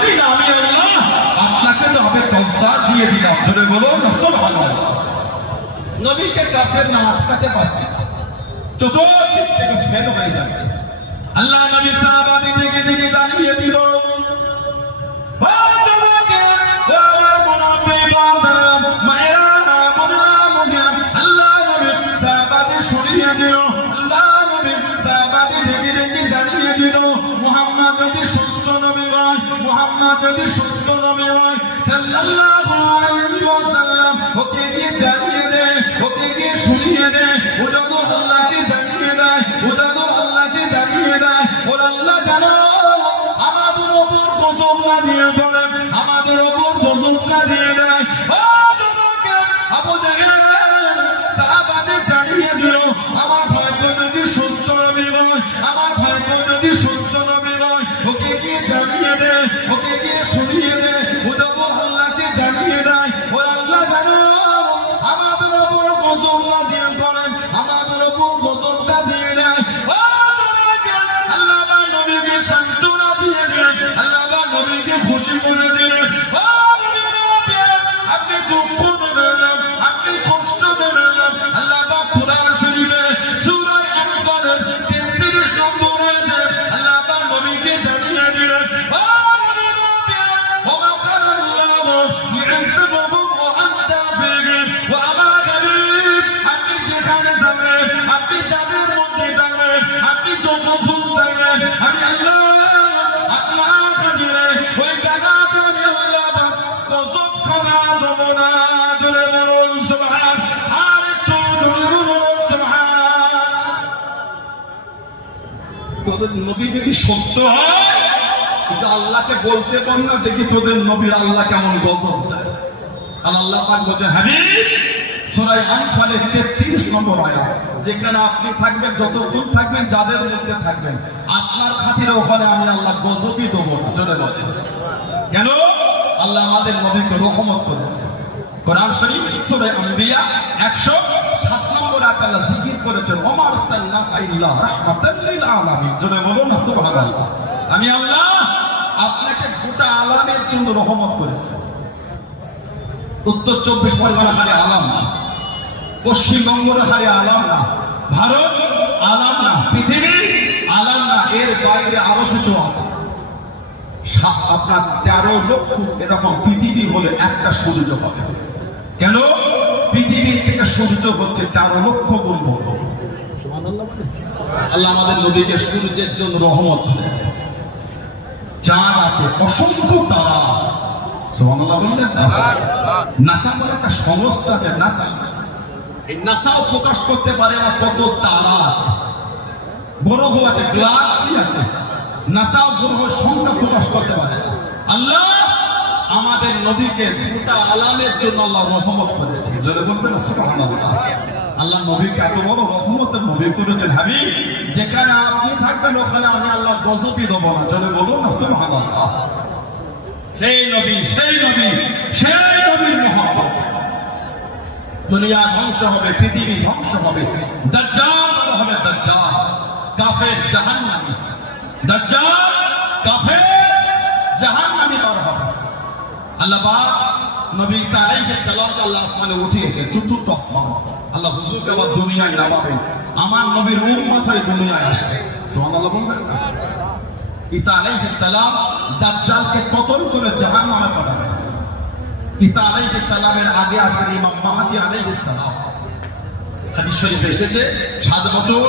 আপনি না আমি আল্লাহ, আপনাকে তো হবে কৌসার দিয়ে দিলাম। জোরে বলুন সুবহানাল্লাহ। নবীকে কাফের না আটকাতে পারছে, চতুর্দিক থেকে ফেল হয়ে যাচ্ছে। আল্লাহ নবী সাহাবাদের দিকে দিকে দাঁড়িয়ে দিল, যদি সত্য নবী হয় সাল্লাল্লাহু আলাইহি ওয়াসাল্লাম ওকে গিয়ে জানিয়ে দে, ওকে গিয়ে শুনিয়ে দে, ও যত আল্লাহকে জানিয়ে দেয়, ও যত আল্লাহকে জানিয়ে দেয়, ও আল্লাহ জানো আমাদের উপর গজব নাযিল করে, আমাদের উপর গজব নাযিল দেয়। ও তোমাকে আবু জাহেল সাহাবাদের জানিয়ে দিল, আমার ভাইকে যদি সত্য নবী হয়, আমার ভাইকে যদি সত্য নবী হয়, ওকে গিয়ে জানিয়ে দে, ওকে গিয়ে শুনিয়ে দে, ও যত আল্লাহকে জানিয়ে দেয়, ও আল্লাহ জানো আমাদের উপর গজব নাযিল করেন, আমাদের উপর গজব নাযিল দেয়। ও তোমাকে আল্লাহ বা নবীকে সান্ত্বনা দিয়ে দেন, আল্লাহ বা নবীকে খুশি করে দিলেন। ও নবী আপনি দুঃখ দেবেন না, আপনি কষ্ট দেবেন না। আল্লাহ বা কুরআন শরীফে সূরা আনফালের 33 নম্বর আয়াতে আল্লাহ বা নবীকে জানিয়ে দিলেন, ও নবী ওয়া কান আল্লাহু ইউযিবুহুম ওয়া আনতা ফীহিম ওয়া আমা হাবিব, আপনি যেখানে যাবেন, আপনি যাদের মধ্যে যাবেন, আপনি যত ভুল থাকবেন, আমি আল্লাহ আপনার খাতিরে ওই জায়গাতে আমি আল্লাহ গজব খানা দেব না। জোরে বলুন সুবহান, আর একটু জোরে বলুন সুবহান। তোদের নবী যদি সত্য হয়, এটা আল্লাহকে বলতে পার না, দেখি তোদের নবীর আল্লাহ কেমন গজব দেয়। আর আল্লাহ পাক বলেন হাবিব সূরা আনফালের 33 নম্বর আয়াত, যেখানে আপনি থাকবেন, যতক্ষণ থাকবেন, যাদের মধ্যে থাকবেন, আপনার খাতিরে ওখানে আমি আল্লাহ গজবই দেব না। জোরে বলেন কেন? আল্লাহ আমাদের নবীকে রহমত করেছে। কোরআন শরীফ সূরা আম্বিয়া 107 নম্বর আয়াতে আল্লাহ জিকির করেছেন, ওমা আরসালনাকা ইল্লা রাহমাতাল লিল আলামিন। জোরে বলুন সুবহানাল্লাহ। আমি আল্লাহ আপনাকে গোটা আলামের জন্য রহমত করেছি। উত্তর 24 পরগনা খালি আলাম না, পশ্চিমবঙ্গের খালি আলাম না, ভারত আলাম না, পৃথিবী আলাম না, এর বাইরে আরো কিছু আছে। আপনার 13 লক্ষ এরকম পৃথিবী হলে একটা সূর্য হবে। কেন? পৃথিবীর থেকে সূর্য হচ্ছে 13 লক্ষ গুণ বড়। আল্লাহ আমাদের নবীকে সূর্যের জন্য রহমত করেছে। চাঁদ আছে, অসংখ্য তারা। সুবহানাল্লাহ বললেন না? নাসা বলে একটা সংস্থা আছে, নাসা। এই নাসাও প্রকাশ করতে পারে আমার কত তারা আছে, গ্রহ আছে, গ্যালাক্সি আছে। নাসাও গ্রহের সংখ্যা প্রকাশ করতে পারে। আল্লাহ আমাদের নবীকে গোটা আলামের জন্য আল্লাহ রহমত করেছে। জোরে বলবেন সুবহানাল্লাহ। আল্লাহ নবীকে এত বড় রহমতের নবী করেছেন, হাবিব যেখানে আপনি থাকবেন ওখানে আমি আল্লাহ গজবই দেব না। জোরে বলুন সুবহানাল্লাহ। সেই নবী, সেই নবী, সেই নবীর মহব্বত। দুনিয়া ধ্বংস হবে, পৃথিবী ধ্বংস হবে, দাজ্জাল হবে, দাজ্জাল কাফের জাহান্নামী, দাজ্জাল কাফের জাহান্নামী বার হবে। আল্লাহ পাক নবী ঈসা আলাইহিস সালামকে আল্লাহ আসমানে উঠিয়েছে, চতুর্থ আসমান। আল্লাহ হুজুরকে আবার দুনিয়ায় নামাবেন, আমার নবীর উম্মত হয়ে দুনিয়ায় আসবে। সুবহানাল্লাহ বলবেন না? ঈসা আলাইহিস সালাম দাজ্জালকে কতল করে জাহান্নামে পাঠাবেন। ঈসা আলাইহিস সালামের আগে আসবেন ইমাম মাহদী আলাইহিস সালাম। হাদিস শরীফে এসেছে 7 বছর,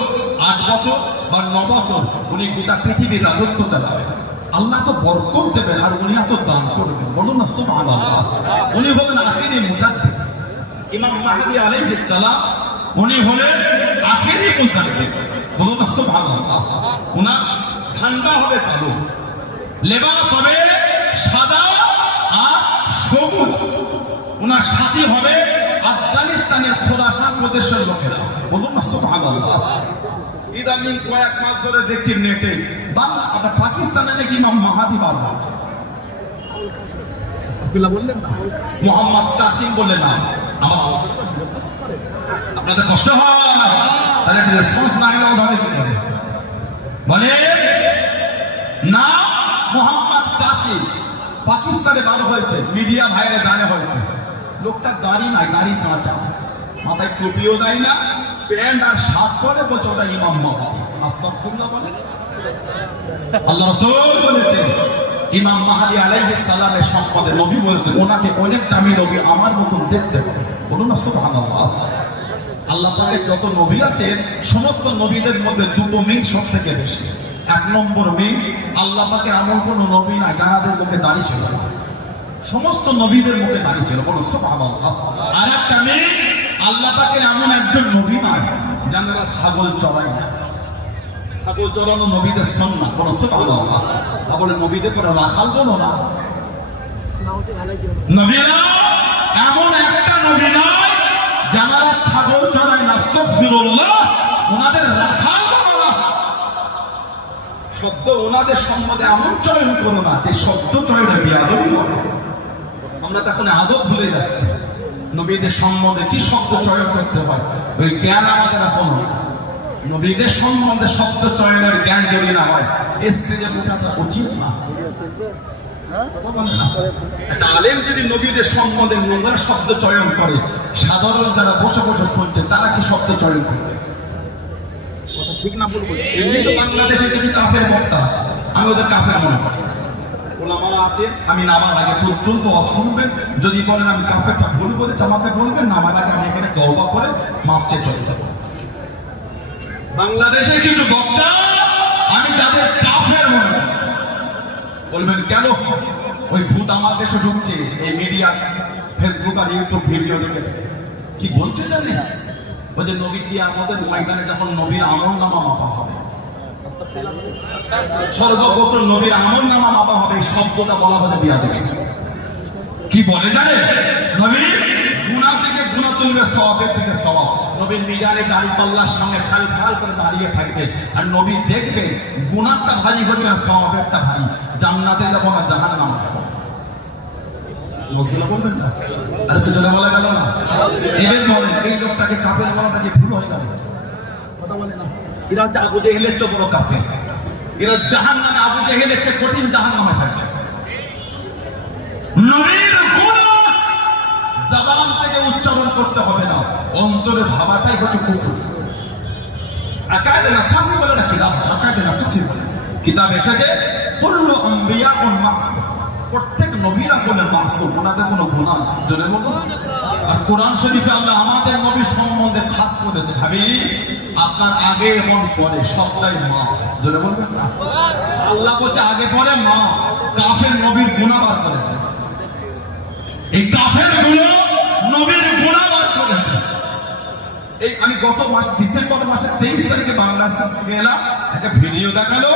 8 বছর বা 9 বছর উনি গোটা পৃথিবীর রাজত্ব চালাবেন। আল্লাহ তো বরকত দেবেন আর উনি এত দান করবেন। বলুন না সুবহানাল্লাহ। উনি হলেন আখিরি মুজাদ্দিদ। ইমাম মাহদী আলাইহিস সালাম উনি হলেন আখিরি মুজাদ্দিদ। বলুন না সুবহানাল্লাহ। উনার ঠান্ডা হবে কালো, লেবাস হবে সাদা আর সবুজ। উনার সাথী হবে আফগানিস্তানের খোরাসান প্রদেশের লোকেরা। বলুন না সুবহানাল্লাহ। ইদানিং কয়েক মাস ধরে দেখছি নেটে বাংলা আপনার পাকিস্তানে নাকি ইমাম মাহাদি বার হয়েছে। বললেন না মোহাম্মদ কাসিম বলে না, আমার আপনাদের কষ্ট হয়, তাহলে রেসপন্স না নিলে হবে কি করে? বলে না মোহাম্মদ কাসিম পাকিস্তানে বার হয়েছে, মিডিয়া ভাইরে জানে হয়তো, লোকটা দাড়ি নাই, দাড়ি চাঁচা, মাথায় টুপিও দেয় না, প্যান্ট আর শার্ট পরে, বলছে ওটা ইমাম মাহাদি। আস্তাগফিরুল্লাহ বলে। আল্লাহ রাসূল বলেছেন ইমাম মাহাদি আলাইহিস সালামের সম্পদে নবী বলেছেন ওনাকে অনেক দামি নবী আমার মতন দেখতে হবে। বলুন না সুবহানাল্লাহ। আল্লাহ পাকের যত নবী আছে সমস্ত নবীদের মধ্যে দুটো মিল সব থেকে বেশি। এক নম্বর মিল, আল্লাহ পাকের এমন কোন নবী নাই যাদের মুখে দাড়ি ছিল না, সমস্ত নবীদের মুখে দাড়ি ছিল। বলুন সুবহানাল্লাহ। আর একটা মিল, আল্লাহ পাকের এমন একজন নবী নাই যারা ছাগল চড়ায় না। ছাগল চড়ানো নবীদের সুন্নাত। বলুন সুবহানাল্লাহ। তাহলে নবীদের পরে রাখাল বলো না, নবীরা এমন একটা নবী নাই যারা ছাগল চড়ায় না। আস্তাগফিরুল্লাহ। ওনাদের রাখাল বলো না, শব্দ ওনাদের সম্বন্ধে এমন চয়ন করো না যে শব্দ চয়নে বেয়াদবি হবে। আমরা তো এখন আদব ভুলে যাচ্ছি, নবীদের সম্বন্ধে কি শব্দ চয়ন করতে হয় ওই জ্ঞান আমাদের এখনো। নবীদের সম্বন্ধে শব্দ চয়নের জ্ঞান যদি না হয় স্টেজে ওঠাটা উচিত না। আলেম যদি নবীদের সম্বন্ধে নোংরা শব্দ চয়ন করে, সাধারণ যারা বসে বসে শুনছে তারা কি শব্দ চয়ন করবে? কথা ঠিক না বলবো? এমনি তো বাংলাদেশে যদি কাফের বক্তা আছে, আমি ওদের কাফের মনে করি। ওলামারা আছে, আমি নামার আগে পর্যন্ত শুনবেন, যদি বলেন আমি কাফেরটা ভুল বলেছি আমাকে বলবেন, নামার আগে আমি এখানে তওবা করে মাফ চেয়ে চলে যাবো। বাংলাদেশে কিছু বক্তা আমি তাদের কাফের মনে করি। বলবেন কেন? ওই ভূত আমার দেশে ঢুকছে, এই মিডিয়া ফেসবুক আর ইউটিউব ভিডিও দেখে। কি বলছে জানেন? ওই যে নবী কিয়ামতের ময়দানে যখন নবীর আমলনামা মাপা হবে, সর্বপ্রথম নবীর আমলনামা মাপা হবে, এই শব্দটা বলা হবে বিয়াদবি। কি বলে জানেন? নবীর গুনাহ থেকে গুনাহ চলবে, সওয়াবের থেকে সওয়াব। নবীর মিজানে দাঁড়িপাল্লার সামনে ফাল ফাল করে দাঁড়িয়ে থাকবে, আর নবী দেখবেন গুনাহটা ভারী হচ্ছে না, সওয়াবেরটা ভারী। জান্নাতে যাব না জাহান্নামে যাব। মুসলিম বলবেন না? আর তো জোরে বলা গেল না? এর বলেন এই লোকটাকে কাফের বলাটা কি ভুল হয়ে গেল? কথা বলে না? এরা হচ্ছে আবু জেহেলের চেয়ে বড় কাফের। এরা জাহান্নামে, আবু জেহেলের চেয়ে কঠিন জাহান্নামে থাকবে। নবীর গুনাহ জবান থেকে উচ্চারণ করতে হবে না, অন্তরে ভাবাটাই হচ্ছে কুফর। আকায়েদে নাসাফি বলে না কিতাব, আকায়েদে নাসাফি বলে কিতাব এসেছে কুল্লু আম্বিয়াউন মাসুম, প্রত্যেক নবীরা হলেন মাসুম, ওনাদের কোনো গুনাহ নেই। জোরে বলুন। আর কোরআন শরীফে আল্লাহ আমাদের নবীর সম্বন্ধে খাস করেছে, ভাবি আপনার আগে এবং পরে সবটাই মাফ। জোরে বলবেন না? আল্লাহ বলছে আগে পরে মাফ। কাফের নবীর গুনাহ বার করেছে, এই কাফের গুলো নবীর গুনাহ বার করেছে। এই আমি গত মাস ডিসেম্বর মাসের 23 তারিখে বাংলাদেশ থেকে এলাম, একটা ভিডিও দেখালো,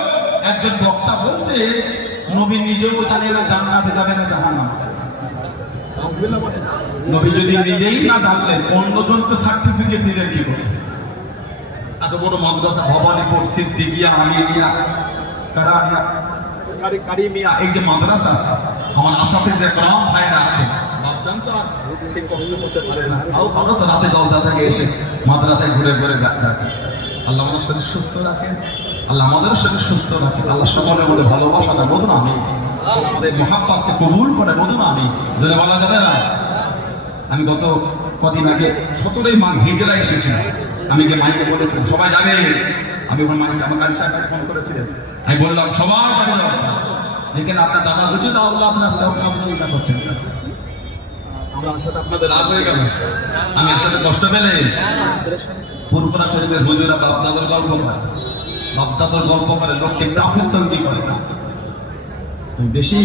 একজন বক্তা বলছে নবী নিজেও জানে না জান্নাতে যাবে না জাহান্নামে। নবী যদি নিজেই না জানলেন অন্যজনকে সার্টিফিকেট দিলেন কি করে? এত বড় মাদ্রাসা, ভবানীপুর, সিদ্দিকিয়া, আমিনিয়া, কারানিয়া, কারিমিয়া, এই যে মাদ্রাসা, আমার আসাতে যে গ্রাম ভাইরা আছে বাপজান তো আর সেই কষ্ট করতে পারে না, তাও ভালো তো রাতে 10টা থেকে এসে মাদ্রাসায় ঘুরে ঘুরে ডাক্তার। আল্লাহ আমাদের শরীর সুস্থ রাখেন, আল্লাহ আমাদের শরীর সুস্থ রাখে, আল্লাহ সকলের মধ্যে ভালোবাসা দেয়। বলুন আমি, আমাদের মহাব্বতকে কবুল করে। বলুন আমি, যদি বলা যাবে না। আমি গত কদিন আগে 17ই মাঘ হিজরা এসেছিলাম, আমি যে মাইকে বলেছিলাম সবাই জানে, আমি ওখানে মাইকে আমার গাড়ি সাহেবকে ফোন করেছিলেন, আমি বললাম সবাই যাবে আছে, লেকিন আপনার দাদা হুজুর আল্লাহ আপনার সাথে চিন্তা করছেন, আমরা সাথে আপনাদের রাজ হয়ে গেল, আমি একসাথে কষ্ট পেলে। ফুরফুরা শরীফের হুজুরা বাপদাদার গল্প করে, বাপদাদার গল্প করে, লোককে কাফের তৈরি করে না। বেশি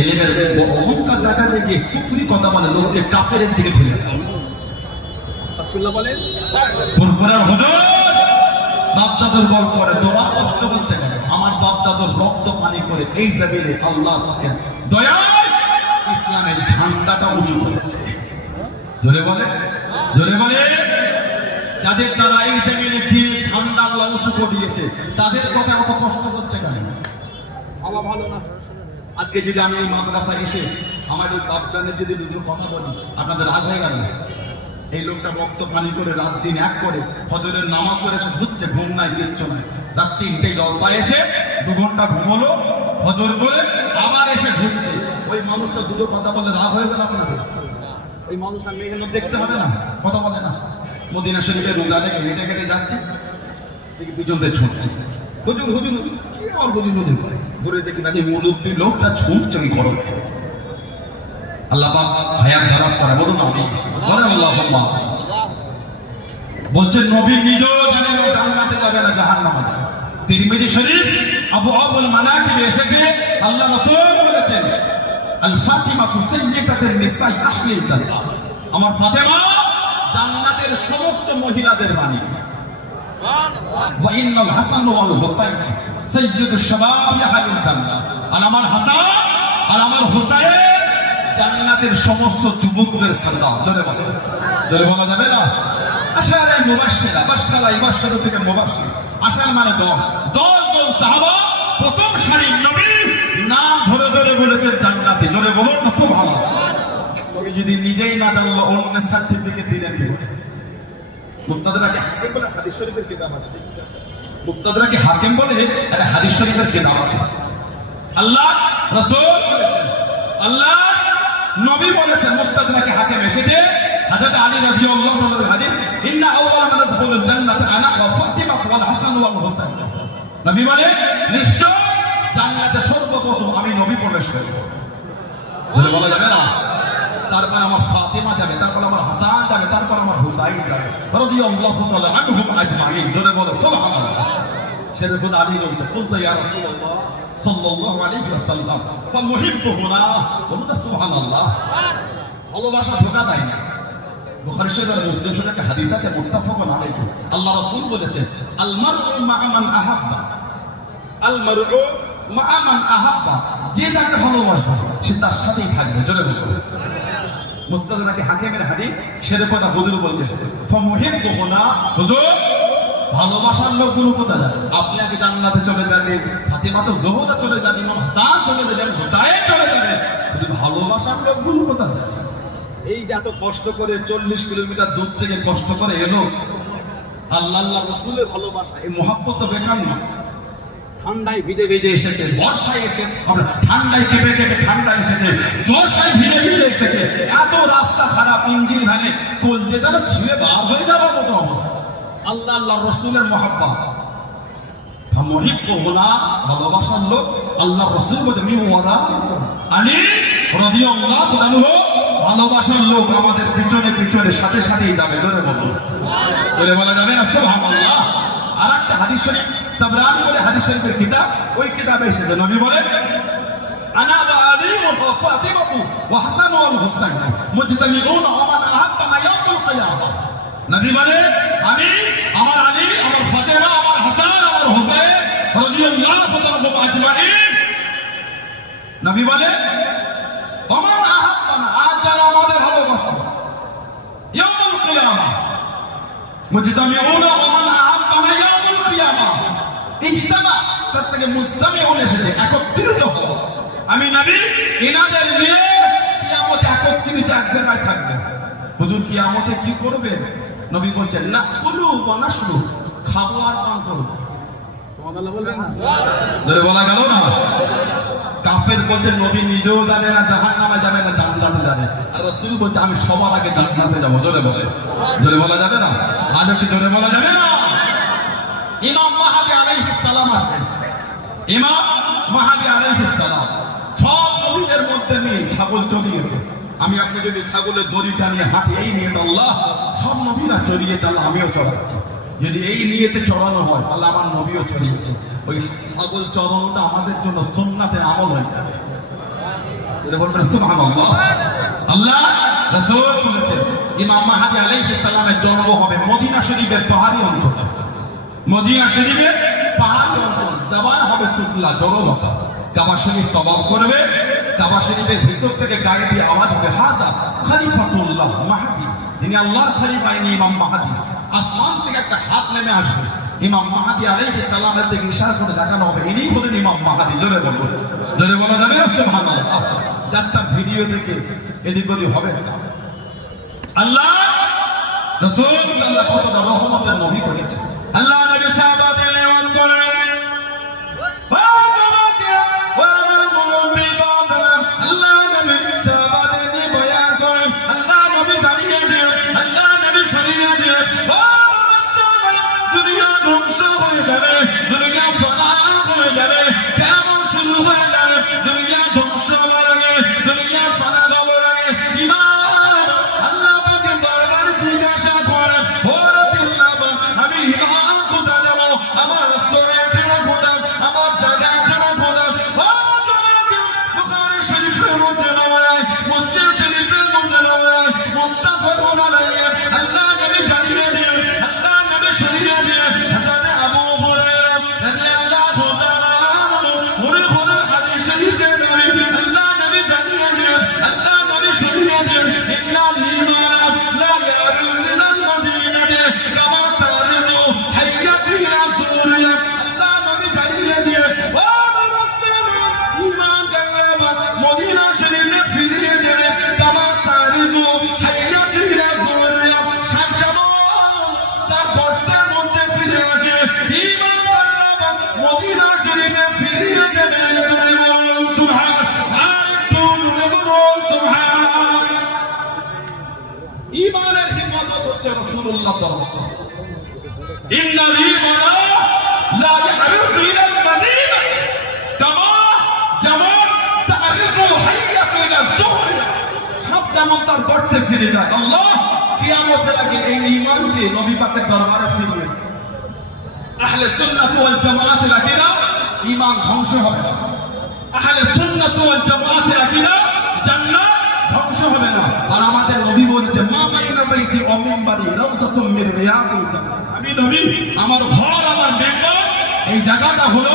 এলেমের অহংকার দেখাতে গিয়ে কুফরি কথা বলে, লোককে কাফের দিকে ঠেলে দেয়। আস্তাগফিরুল্লাহ বলেন। ফুরফুরার হুজুর বাপদাদার গল্প করে, তোমার কষ্ট হচ্ছে কেন? আমার বাপদাদার রক্ত পানি করে এই জমিনে আল্লাহ তাকে দয়ায় ইসলামের ঝান্ডাটা উঁচু করেছে। জোরে বলে, জোরে বলে। যাদের দ্বারা এই জমিনে দিনের ঝান্ডা আল্লাহ উঁচু করিয়েছে, তাদের কথা অত কষ্ট হচ্ছে কেন? আমার ভালো না। আজকে যদি আমি এই মাদ্রাসায় এসে আমার ওই বাপজানের যদি দুজন কথা বলি, আপনাদের রাগ হয়ে গেল? এই লোকটা রক্ত পানি করে রাত দিন এক করে ফজরের নামাজ পড়ে এসে ঘুরছে, ঘুম নাই কিচ্ছু নাই, রাত 3টে জলসায় এসে 2 ঘন্টা ঘুমলো, ফজর করে আবার এসে ঘুরছে। ওই মানুষটা দুটো কথা বলে রাগ হয়ে গেল আপনাদের, ওই মানুষ আর মেঘের দেখতে হবে না, কথা বলে না। মদিনা শরীফে রোজা রেখে হেঁটে হেঁটে যাচ্ছে, দেখি পিছনতে ছুটছে, হুজুর হুজুর কি আর হুজুর হুজুর করে, ঘুরে দেখি না যে মুরব্বী লোকটা ছুটছে ওই গরম। আল্লাহ পাক হায়াত দারাজ করে, বলুন আমি বলেন আল্লাহুম্মা। বলছেন নবী নিজেও জানেন না জান্নাতে যাবে না জাহান্নামে যাবে। তিরমিজি শরীফ আবু আবুল মানাকিবে এসেছে, আল্লাহ রাসূল বলেছেন আল ফাতিমাতু সাইয়্যিদাতুন নিসাই আহলিল জান্নাহ, আমার ফাতেমা জান্নাতের সমস্ত মহিলাদের রানী। ওয়া ইন্নাল হাসান ওয়াল হুসাইন সাইয়্যিদুশ শাবাবি আহলিল জান্নাহ, আর আমার হাসান আর আমার হুসাইন জান্নাতের সমস্ত যুবকদের সর্দার। জোরে বলো, জোরে বলা যাবে না? আশারা মুবাশশিরা, বাশশারা ইবাশশারা থেকে মুবাশশির, আশার মানে 10 জন সাহাবা প্রথম সারির নবী নাম ধরে ধরে বলেছেন জান্নাতে। জোরে বলুন না সুবহানাল্লাহ। তবে যদি নিজেই না জানলো অন্য সার্টিফিকেট দিলেন কি করে? মুস্তাদরাকে হাকিম বলে হাদিস শরীফের কিতাব আছে, মুস্তাদরাকে হাকিম বলে একটা হাদিস শরীফের কিতাব আছে। আল্লাহ রাসূল বলেছেন, আল্লাহ নবী বলেছেন, মুস্তাদরাকে হাকিম এসেছে হযরত আলী রাদিয়াল্লাহু তাআলার হাদিস, ইন্না আউওয়ালা মান ইয়াদখুলুল জান্নাতা আনা ওয়া ফাতিমা ওয়াল হাসান ওয়াল হুসাইন। নবী বলে নিশ্চয় জান্নাতে সর্বপ্রথম আমি নবী প্রবেশ করব। বলা যাবে না? তারপর আমার ফাতিমা যাবে, তারপর আমার হাসান যাবে, তারপর আমার হুসাইন যাবে রাদিয়াল্লাহু তাআলা আনহুম আজমাইন। জোরে বলো সুবহানাল্লাহ। সেটা খোদা আলী বলছে, বলতো ইয়া রাসূলুল্লাহ সাল্লাল্লাহু আলাইহি ওয়াসাল্লাম ফামুহিব্বুহুনা, বলুন না সুবহানাল্লাহ। ভালোবাসা ধোঁকা দেয় না। বুখারী শরীফ আর মুসলিম শরীফে একটা হাদিস আছে মুত্তাফাকুন আলাইহি, আল্লাহ রাসূল বলেছেন আল মারউ মা'a মান আহাব্বা, আল মারউ মা'a মান আহাব্বা, যে যাকে ভালোবাসবে সে তার সাথেই থাকবে। জোরে বলুন। মুস্তাদরাকে হাকিমের হাদিস, সেটা কথা হুজুর বলছেন ফামুহিব্বুহুনা, হুজুর ভালোবাসার লোকগুলো কোথায় যাবে? আপনি আগে জান্নাতে চলে যাবেন, ফাতিমা তো জোহরা চলে যাবে, ইমাম হাসান চলে যাবেন, হুসাইন চলে যাবে, যদি ভালোবাসার লোকগুলো কোথায় যাবে? এই যে এত কষ্ট করে 40 কিলোমিটার দূর থেকে কষ্ট করে এলো, আল্লাহ আল্লাহ রাসূলের ভালোবাসা, এই মহব্বত তো বেকার না। ঠান্ডায় ভিজে ভিজে এসেছে, বর্ষায় এসে আমরা ঠান্ডায় কেঁপে কেঁপে ঠান্ডায় এসেছে, বর্ষায় ভিজে ভিজে এসেছে, এত রাস্তা খারাপ, ইঞ্জিন ভ্যানে কলজে যেন ছিঁড়ে বার হয়ে যাওয়ার মতো অবস্থা। আল্লাহ আল্লাহ রাসূলের মহব্বত, ফামুহিব্বুহুনা, ভালোবাসার লোক। আল্লাহ রাসূল বলেন মিওয়ালা আলী রাদিয়াল্লাহু আনহু, ভালোবাসার লোক আমাদের পিছনে পিছনে সাথে সাথেই যাবে। জোরে বলুন, জোরে বলা যাবে না সুবহানাল্লাহ। আর একটা হাদিস শরীফ তাবরানী বলে হাদিস শরীফের কিতাব, ওই কিতাবে এসেছে নবী বলেন আনা ওয়া আলী ওয়া ফাতিমা ওয়া হাসান ওয়াল হুসাইন মুজতামিউনা ওয়া মান আহাব্বা মা ইয়াউমুল কিয়ামা। নবী বলেন আমি, আমার আলী, আমার ফাতিমা, আমার হাসান, আমার হুসাইন রাদিয়াল্লাহু তাআলা আজমাইন। নবী বলেন ওমান আহাব্বানা, আজ যারা আমাদের ভালোবাসে ইয়াউমুল কিয়ামা মুজতামিউনা ওয়া মান আহাব্বানা ইয়াউমুল কিয়ামা। ইজতামা তার থেকে মুজতামিউন এসেছে, একত্রিত হও। আমি নবী এনাদের নিয়ে কিয়ামতে একত্রিত এক জায়গায় থাকবে। হুজুর কিয়ামতে কি করবেন? নবী বলছেন না কুলু ওয়া নাশরু, খাবো আর পান করব। সুবহানাল্লাহ বলবেন না? জোরে বলা গেল না? কাফের বলছে নবী নিজেও যাবে না জাহান্নামে যাবে না, জান্নাতে যাবে, আর রাসূল বলছে আমি সবার আগে জান্নাতে যাব। জোরে বলে, জোরে বলা যাবে না? আজ কি জোরে বলা যাবে না? ইমাম মাহদী আলাইহিস সালাম আসবেন, ইমাম মাহদী আলাইহিস সালাম। সব নবীদের মধ্যে মিল, ছাগল চড়িয়েছে। আমি আপনি যদি ছাগলের দড়িটা নিয়ে হাঁটি, এই নিয়ে আল্লাহ সব নবীরা চড়িয়েছে, আল্লাহ আমিও চড়াচ্ছি। যদি এই নিয়েতে চড়ানো হয়, আল্লাহ আমার নবীও চড়িয়েছে। ওই ছাগল চড়ানোটা আমাদের জন্য সুন্নাতে আমল হয়ে যাবে। সুবহানাল্লাহ। আল্লাহ রাসূল বলেছেন ইমাম মাহদী আলাইহিস সালামের জন্ম হবে মদিনা শরীফের পাহাড়ি অঞ্চলে। মদিনা শরীফের পাহাড়ি অঞ্চল, জবান হবে তুতলা, জড়বতা। কাবা শরীফ তওয়াফ করবে, কাবা শরীফের ভিতর থেকে গায়ে দিয়ে আওয়াজ হবে হাযা খলিফাতুল্লাহ মাহদী, ইনি আল্লাহর খলিফা, ইনি ইমাম মাহদী। আসমান থেকে একটা হাত নেমে আসবে, ইমাম মাহদী আলাইহিস সালামের দিকে ইশারা করে দেখানো হবে ইনি হলেন ইমাম মাহদী। জোরে বলুন, জোরে বলা যাবে না? সুবহানাল্লাহ। যাত্রা ভিডিও দেখে এদিক ওদিক হবে না। আল্লাহ রাসূল আল্লাহ কতটা রহমতের নবী করেছে। আল্লাহ নবী সাহাবাদের নেওয়াজ করেন, আল্লাহ নবী রাসূলুল্লাহ দরবার ইন্না লিমানা লা ইয়ারিফু ইলা আল-মাদিনা কামা যেমন তারিফু হাইয়াতু ইলা যুহর সব যেমন তার গর্তে ফিরে যায় আল্লাহ কিয়ামতের আগে এই ঈমানকে নবী পাকের দরবারে ফিরিয়ে আহলে সুন্নাত ওয়াল জামাআতের আকীদা ঈমান ধ্বংস হবে না আহলে সুন্নাত ওয়াল জামাআতের আকীদা জান্নাত ধ্বংস হবে না আর আমাদের নবী বলেছে মা বাইনা বাইতি ওয়া মিনবারি রাউদাতুম মির রিয়াদিল জান্নাত আমি নবী আমার ঘর আমার মিম্বার এই জায়গাটা হলো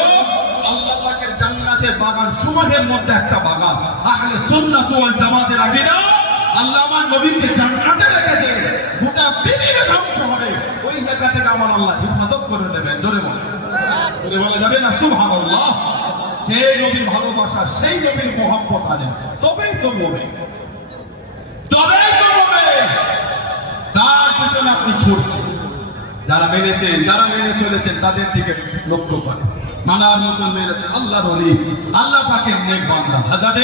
আল্লাহ পাকের জান্নাতের বাগান সমূহের মধ্যে একটা বাগান আহলে সুন্নাত ওয়াল জামাতের আকীদা আল্লাহ আমার নবীকে জান্নাতে রেখেছে গোটা পৃথিবী ধ্বংস হবে ওই জায়গা থেকে আমার আল্লাহ হেফাজত করে নেবেন জোরে বলা যাবে না সুবহানাল্লাহ সেই নবীর ভালোবাসা সেই নবীর মহব্বত আনেন তবেই তো মুমিন তার পিছনে আপনি ছুটছেন যারা মেনে চলেছেন তাদের দিকে লক্ষ্য করেন মানার মতন মেনেছেন আল্লাহর ওলি আল্লাহ পাকের নেক বান্দা হযরত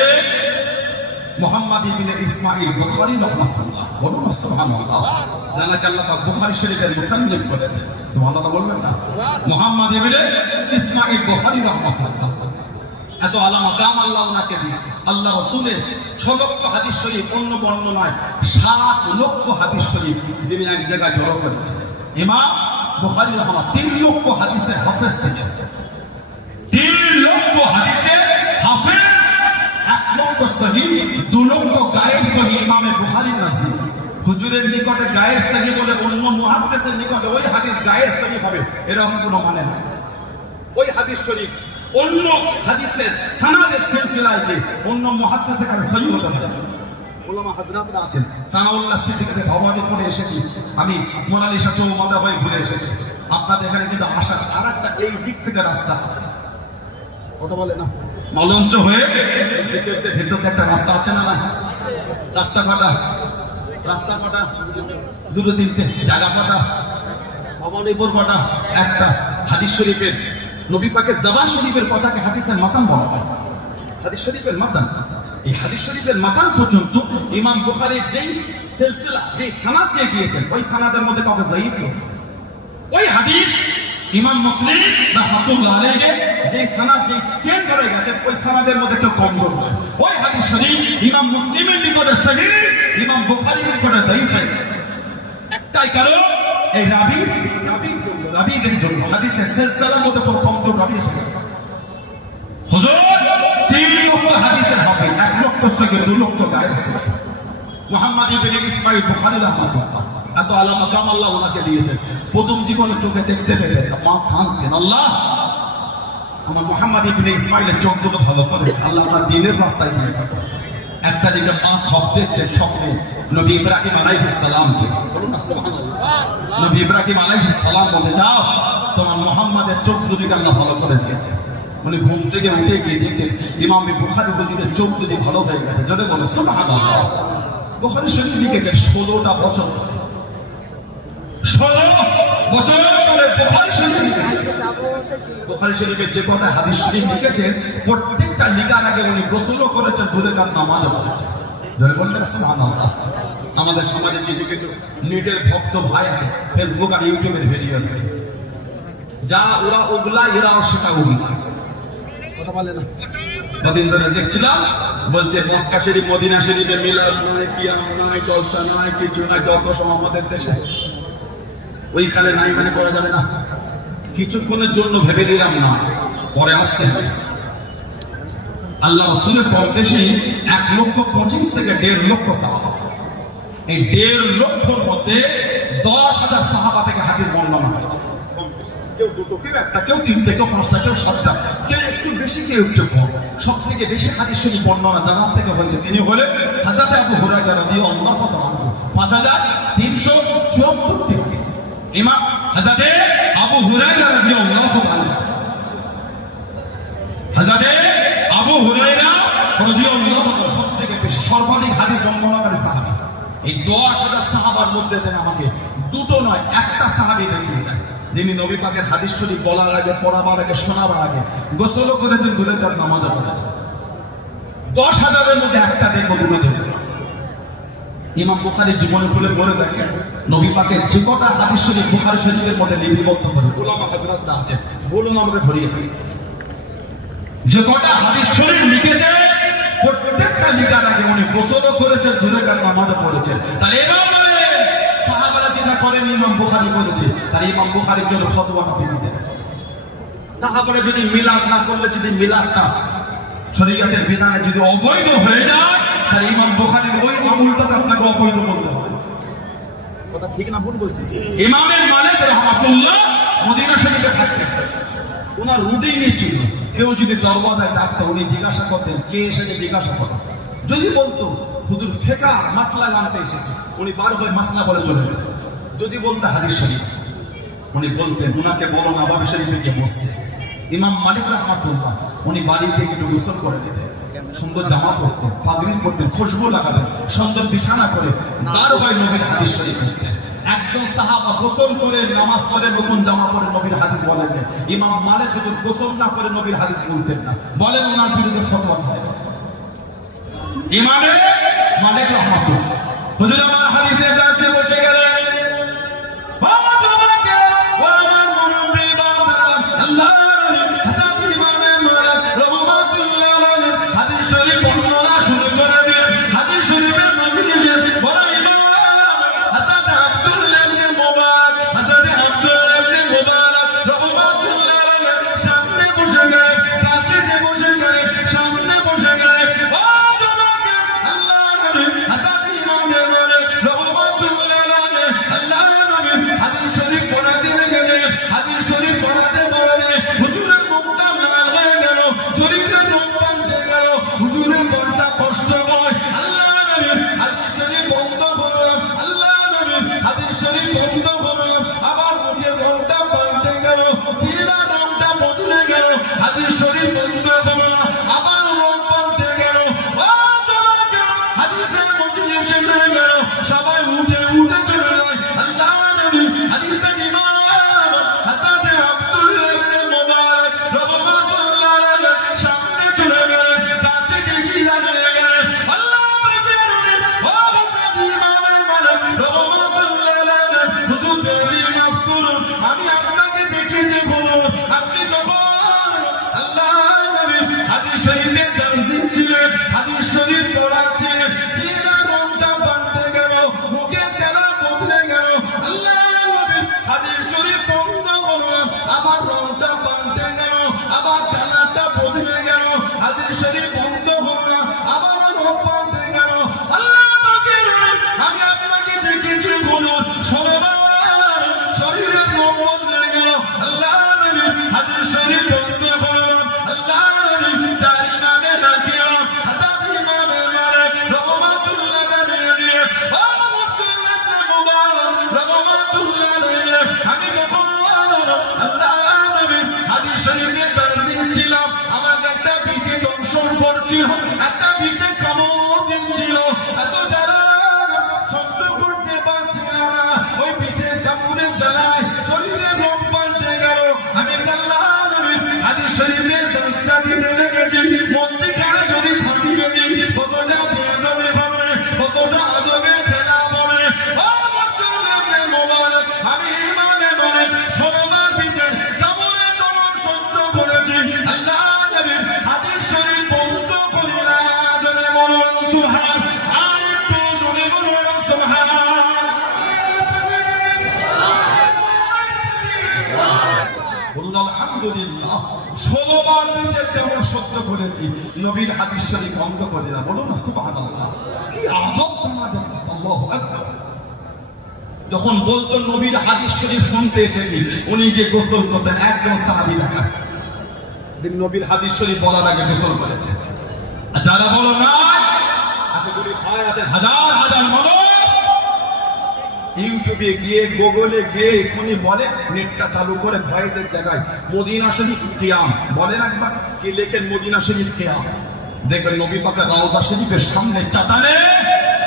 মুহাম্মদ ইবনে ইসমাঈল বুখারী রাহমাতুল্লাহ বলুন সুবহানাল্লাহ যাকে আল্লাহ পাক বুখারী শরীফের মুসান্নিফ করেছেন সুবহানাল্লাহ বলবেন না মুহাম্মদ ইবনে ইসমাঈল বুখারী রাহমাতুল্লাহ এত আলা মাকাম আল্লাহ ওনাকে দিয়েছে আল্লাহ রাসূলের 6 লক্ষ হাদিস শরীফ অন্য বর্ণনায় 7 লক্ষ হাদিস শরীফ যিনি এক জায়গায় জড়ো করেছেন ইমাম বুখারী রাহমাতুল্লাহ 3 লক্ষ হাদিসের হাফেজ ছিলেন 3 লক্ষ হাদিসের হাফেজ 1 লক্ষ সহিহ 2 লক্ষ গায়ের সহিহ ইমামে বুখারীর নজদীক হুজুরের নিকটে গায়ের সহিহ বলে অন্য মুহাদ্দিসের নিকটে ওই হাদিস গায়ের সহিহ হবে এরকম কোনো মানে না ওই হাদিস শরীফ অন্য হাদিসের সানাদের সিলসিলায় যে অন্য মুহাদ্দিসের কাছে সহিহ হতে পারে উলামা হযরতরা আছেন সানাউল্লাহ সিদ্দিককে ভবনে পড়ে এসেছি আমি মোনালিসা চৌমাদা হয়ে ঘুরে এসেছি আপনাদের এখানে কিন্তু আসার আরেকটা এই দিক থেকে রাস্তা আছে কথা বলে না মলঞ্চ হয়ে ভেতরে একটা রাস্তা আছে না রাস্তা কটা দুটো তিনটে জায়গা কটা ভবনের উপর কটা একটা হাদিস শরীফের নবী পাকের জবান শরীফের কথাকে হাদিসের মাতান বলা হয় হাদিস শরীফের মাতান এই হাদিস শরীফের মাতান পর্যন্ত ইমাম বুখারীর যেই সিলসিলা যেই সানাদ দিয়ে গিয়েছেন ওই সানাদের মধ্যে কাউকে যায়ীফ হচ্ছে ওই হাদিস ইমাম মুসলিম রাহমাতুল্লাহ আলাইহি যে সানাদ যে চেন করে গেছেন ওই সানাদের মধ্যে একটু কমজোর ওই হাদিস শরীফ ইমাম মুসলিমের নিকটে সহিহ ইমাম বুখারীর নিকটে যায়ীফ একটাই কারণ এই রাবীদের জন্য হাদিসের সিলসিলার মধ্যে কোনো কমজোর রাবী এসে গেছে হুজুর 3 লক্ষ হাদিসের হাফেজ 1 লক্ষ সহিহ 2 লক্ষ গায়ের সহিহ মুহাম্মদ ইবনে ইসমাঈল বুখারী রাহমাতুল্লাহ এত আলা মাকাম আল্লাহ ওনাকে দিয়েছেন প্রথম জীবনে চোখে দেখতে পেলে মা কাঁদতেন আল্লাহ আমার মুহাম্মদ ইবনে ইসমাঈলের চোখ দুটো ভালো করে আল্লাহ তার দ্বীনের রাস্তায় নিয়ে গেলেন একটা দিকে মা খব দেখছেন স্বপ্নে নবী ইব্রাহিম আলাইহিস সালামকে বলুন না সুবহানাল্লাহ নবী ইব্রাহিম আলাইহিস সালাম বলে যাও তোমার মুহাম্মাদের চোখ দুটোকে আল্লাহ ভালো করে দিয়েছে উনি ঘুম থেকে উঠে গিয়ে দেখছেন ইমাম বুখারী হুজুরের চোখ দুটো ভালো হয়ে গেছে জোরে বলো সুবহানাল্লাহ বুখারী শরীফ লিখেছে 16টা বছর 16 বছর ধরে বুখারী শরীফের যে কথা হাদিস শরীফ লিখেছেন প্রত্যেকটা লিখার আগে উনি গোসলও করেছেন ধরে কার নামাজও পড়েছেন ধরে বললেন সুবহানাল্লাহ আমাদের সমাজে কিছু নেটের ভক্ত ভাই আছে ফেসবুক আর ইউটিউবের ভিডিও দেখে যা ওরা ওগুলা এরাও সেটা ওগুলা কথা বলে না কদিন ধরে দেখছিলাম বলছে মক্কা শরীফ মদিনা শরীফে মিলাদ নয় কিয়াম নয় জলসা নয় কিছু নয় যত সব আমাদের দেশে ওইখানে নাই মানে করা যাবে না কিছুক্ষণের জন্য ভেবে দিলাম না পরে আসছে আল্লাহ রাসূলের পরদেশে 1,25,000 থেকে 1.5 লক্ষ সাহাবা এই 1.5 লক্ষর মধ্যে 10,000 সাহাবা থেকে হাদিস বর্ণনা হয়েছে কেউ দুটো কেউ একটা কেউ তিনটে কেউ পাঁচটা কেউ সাতটা কেউ একটু বেশি কেউ একটু কম সব থেকে বেশি হাদিস শরীফ বর্ণনা জানার থেকে হয়েছে তিনি হলেন হযরত আবু হুরায়রা রাদিয়াল্লাহু তাআলা 5374 ইমাম হযরত আবু হুরায়রা রাদিয়াল্লাহু তাআলা হযরত আবু হুরায়রা রাদিয়াল্লাহু তাআলা সবথেকে বেশি সর্বাধিক হাদিস বর্ণনাকারী সাহাবী এই 10,000 সাহাবার মধ্যে থেকে আমাকে দুটো নয় একটা সাহাবী দেখিয়ে দেন যিনি নবী পাকের হাদিস শরীফ বলার আগে পড়াবার আগে শোনাবার আগে গোসল করেছেন ধরে তার নামাজও পড়েছেন 10,000 এর মধ্যে একটা দেখবো দুটো দেখবো ইমাম বুখারী জীবনে খুলে পড়ে দেখেন নবী পাকের যে কটা হাদিস শরীফ বুখারী শরীফের মধ্যে লিপিবদ্ধ করে উলামা হযরতরা আছে, বলুন আমাকে ধরিয়ে দিন। যে কটা হাদিস শরীফ লিখেছে প্রত্যেকটা লিখার আগে উনি গোসলও করেছেন, দূরে কার নামাজও পড়েছেন। তাহলে ইমাম বলে সাহাবারা যেটা করেন ইমাম বুখারী করেছে, তাহলে ইমাম বুখারীর জন্য ফতোয়া আপনি দিবেন। সাহাবারা যদি মিলাদ না করলে, যদি মিলাদটা শরীয়তের বিধানে যদি অবৈধ হয়ে যায়, তাহলে ইমাম বুখারীর ওই আমলটাকে আপনাকে অবৈধ বলতে হবে। কথা ঠিক না ভুল বলছি? ইমামের মালিক রাহমাতুল্লাহ মদিনা শরীফে থাকতেন, ওনার রুটিনই ছিল কেউ যদি দরওয়াজায় ডাকতো উনি জিজ্ঞাসা করতেন কে এসেছে, জিজ্ঞাসা করতেন। যদি বলতো হুজুর ফিকহ মাসলা জানতে এসেছে, উনি বার হয়ে মাসলা বলে চলে যেতেন। যদি বলতে হাদিস শরীফ, উনি বলতেন উনাকে বলো নববী শরীফে গিয়ে বসতে। ইমাম মালিক রাহমাতুল্লাহ উনি বাড়িতে একটু গোসল করে দিতেন, সুন্দর জামা পরতেন, পাগড়ি পরতেন, খুশবু লাগাতেন, সুন্দর বিছানা করে বার হয়ে নবীর হাদিস শরীফ পড়তেন। একজন সাহাবা গোসল করে নামাজ পড়ে নতুন জামা পরে নবীর হাদিস বলেন না। ইমাম মালিক যদি গোসল না করে নবীর হাদিস বলতেন না, বলেন ওনার বিরুদ্ধে ফতোয়া হয়। ইমামে মালিক রাহমাতুল্লাহ হুজুর আমার হাদিসে আছে বসে গেলেন, আমি আপনাকে দেখেছি আপনি যখন আল্লাহ নবীর হাদিস শরীফে দর্শ দিচ্ছিলেন, হাদিস শরীফ পড়াচ্ছিলেন, চেহারা রংটা পাল্টে গেল, মুখের কালার বদলে গেল। আল্লাহ নবীর হাদিস শরীফ বন্ধ করলাম, আমার রংটা পাল্টে গেল, আমার কালারটা বদলে গেল। হাদিস শরীফ বন্ধ করলাম, আমার রং পাল্টে গেল। আল্লাহ পাকের আমি আপনাকে দেখেছি সবার শরীরের রং বদলে গেল। আল্লাহ নবীর হাদিস শরীফ বন্ধ করলাম, আল্লাহ নবী চার ইমামে রাখিলাম, হাসান ইমামে মালিক রাহমাতুল্লাহ আলাইহি ও আব্দুল্লাহ ইবনে মুবারক রাহমাতুল্লাহ আলাইহি আমি যখন আল্লাহ নবীর হাদিস শরীফে দর্শ দিচ্ছিলাম, আমাকে একটা পিঠে দংশন করছিল, একটা পিঠে কামড় দিচ্ছিল, এত যারা সহ্য করতে পারছিলাম না, ওই পিঠে কামড়ে জ্বালায় শরীরের রং পাল্টে গেল। আমি আল্লাহ নবীর হাদিস শরীফে দর্শটা দিতে লেগেছি, মধ্যিখানে যদি থামিয়ে দিই কতটা বেয়াদবি হবে, কতটা আদবের খেলাপ হবে। ও আব্দুল্লাহ ইবনে মুবারক আমি ইমানে বলে সবার পিঠে কামড়ে জ্বালা সহ্য করেছি, আল্লাহ নবীর হাদিস শরীফ বন্ধ করি না। জোরে বলুন সুবহান, আর একটু জোরে বলুন সুবহান। বলুন আলহামদুলিল্লাহ। 16 বার নিচের কেমন সহ্য করেছি, নবীর হাদিস শরীফ বন্ধ করি না। বলুন সুবহানাল্লাহ। কি আজব তোমাদের, আল্লাহু আকবার। যখন বলতো নবীর হাদিস শরীফ শুনতে এসেছি, উনি যে গোসল করতেন, একজন সাহাবী দেখা নবীর হাদিস শরীফ বলার আগে গোসল করেছে। আর যারা বলো না, এতগুলি ভাই আছে, হাজার হাজার মানুষ ইউটিউবে গিয়ে গুগলে গিয়ে এখনই বলে, নেটটা চালু করে ভয়েসের জায়গায় মদিনা শরীফ কিয়াম বলেন একবার, কি লেখেন মদিনা শরীফ কিয়াম, দেখবেন নবী পাকের রওজা শরীফের সামনে চাতালে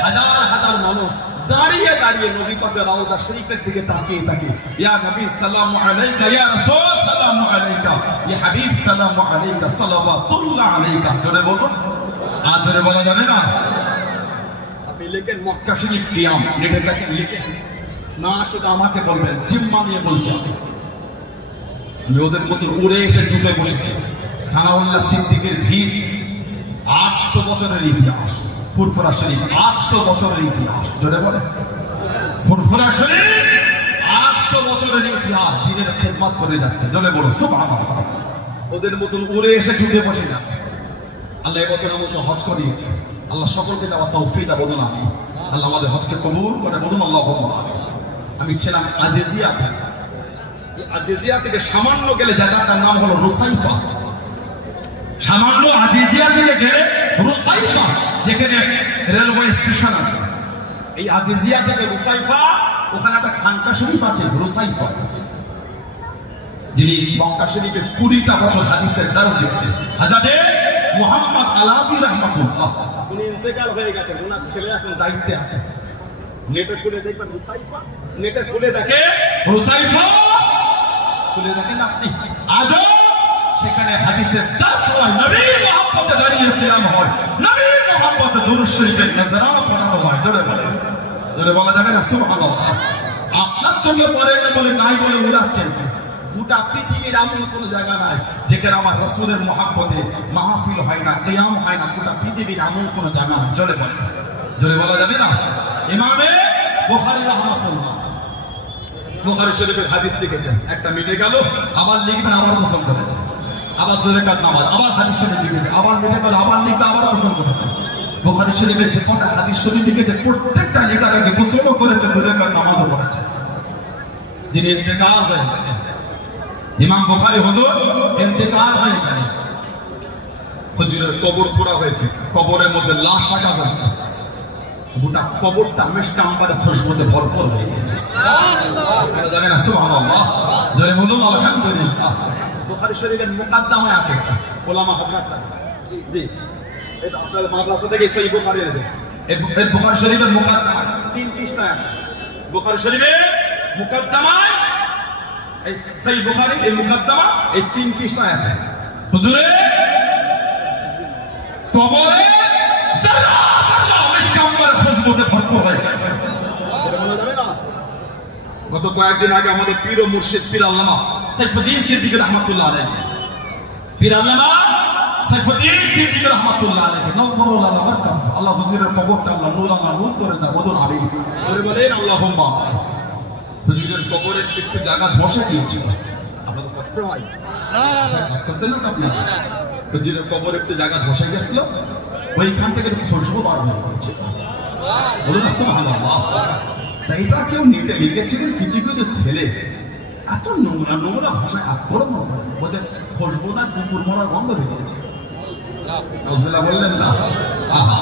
হাজার হাজার মানুষ দাঁড়িয়ে দাঁড়িয়ে নবী পাকের রওজা শরীফের দিকে তাকিয়ে তাকিয়ে ইয়া নবী সালামু আলাইকা, ইয়া রাসূল সালামু আলাইকা, ইয়া হাবিব সালামু আলাইকা, সালাওয়াতুল্লাহ আলাইকা। জোরে বলুন, আর জোরে বলা যাবে না? আপনি লিখেন মক্কা শরীফ কিয়াম, নেটে দেখেন লিখেন। না সেটা আমাকে বলবেন, জিম্মা নিয়ে বলছি আমি ওদের মতো উড়ে এসে জুটে বসেছি। সানাউল্লাহ সিদ্দিকের ভিড় 800 বছরের ইতিহাস। ফুরফুরা শরীফ 800 বছরের ইতিহাস, জোরে বলে ফুরফুরা শরীফ 800 বছরের ইতিহাস, দিনের খেদমত করে যাচ্ছে, জোরে বলো সুবহানাল্লাহ। ওদের মতন উড়ে এসে জুটে বসে যাচ্ছে। আল্লাহ এবছর আমাকে হজ করিয়েছে, আল্লাহ সকলকে দেওয়া তৌফিক বলুন আমি। আল্লাহ আমাদের হজকে কবুল করে বলুন আল্লাহুম্মা আমিন। আমি ছিলাম আজিজিয়া থেকে, আজিজিয়া থেকে সামান্য গেলে জায়গাটার নাম হলো রুসাইফা। সামান্য আজিজিয়া থেকে গেলে রুসাইফা, যেখানে রেলওয়ে স্টেশন আছে। এই আজিজিয়া থেকে রুসাইফা, ওখানে একটা খানকা শরীফ আছে রুসাইফা, যিনি মক্কা শরীফে 20টা বছর হাদিসের দার্স দিচ্ছেন। হযরত মুহাম্মদ আলাবি রাহমাতুল্লাহ, উনি ইন্তেকাল হয়ে গেছেন, ওনার ছেলে এখন দায়িত্বে আছে। নেটে খুলে দেখবেন রুসাইফা, নেটে খুলে দেখে রুসাইফা, খুলে দেখেন আপনি। আজও সেখানে হাদিসের দার্স হয়, নবীর মহব্বতে দাঁড়িয়ে কিয়াম হয়, নবীর মহব্বতে দুরূদ শরীফের নজরানা পড়ানো হয়। জোরে বলা যাবে না সুবহানাল্লাহ। আপনার চোখে পড়ে না বলে নাই বলে উড়াচ্ছেন। গোটা পৃথিবীর এমন কোন জায়গা নাই যেখানে আমার রাসূলের মহব্বতে মাহফিল হয় না, কিয়াম হয় না। গোটা পৃথিবীর এমন কোন জায়গা নাই, জোরে বলা যাবে না। ইমামে বুখারী রাহমাতুল্লাহ বুখারী শরীফের হাদিস লিখেছেন, একটা মিটে গেল, আবার লিখবেন, আবার গোসল করেছে, আবার 2 রাকাত নামাজ, আবার হাদিস শরীফ লিখেছে, আবার মিটে গেল, আবার লিখবে, আবার গোসল করেছে। বুখারী শরীফের যে কটা হাদিস শরীফ লিখেছে, প্রত্যেকটা লেখার আগে গোসলও করেছে, 2 রাকাত নামাজও পড়েছে। যিনি ইন্তেকাল হয়ে গেলেন, ইমাম বুখারী হুজুর ইন্তেকাল হয়ে গেলেন, হুজুরের কবর পোড়া হয়েছে, কবরের মধ্যে লাশ রাখা হয়েছে, গোটা কবরটা মেশকা আম্বারে খুশবুতে ভরপুর হয়ে গেছে। সুবহানাল্লাহ, জানেন না সুবহানাল্লাহ, জোরে বলুন আলহামদুলিল্লাহ। বুখারী শরীফের মুকাদ্দামায় আছে ওলামা হযরত, জি এটা আপনাদের মাদ্রাসা থেকে সহিহ বুখারী আছে। এই বুখারী শরীফের মুকাদ্দামা 3 পৃষ্ঠায় আছে। বুখারী শরীফের মুকাদ্দামায় এই সহিহ বুখারী এই মুকাদ্দামা এই 3 পৃষ্ঠায় আছে। হুজুরে কবরে যারা গত কয়েকদিন আগে আমাদের পীর ও মুর্শিদ পীর আল্লামা সাইফুদ্দিন সিদ্দিক রাহমাতুল্লাহ আলাইহি, পীর আল্লামা সাইফুদ্দিন সিদ্দিক রাহমাতুল্লাহ আলাইহি নওয়ারুল বারাকাত, আল্লাহ হুজুরের কবরটা আল্লাহ নূর করে দাও, বলুন আমিন। বলে বলেন আল্লাহুম্মা। হুজুরের কবরে একটু জায়গা বসে দিয়েছিল, আপনাদের কষ্ট হয় না করছেন না আপনি? হুজুরের কবরে একটু জায়গা বসে গেছিল, ওইখান থেকে একটু খুশবু বার হয়ে গেছে, বলুন সুবহানাল্লাহ। এটা কেউ নেটে লিখেছিলেন, কিছু কিছু ছেলে এত নোংরা ভাষায় আক্রমণ করে, বলছে খুশবু না কুকুর মরার গন্ধ বেরিয়েছে, বললেন না? আহা,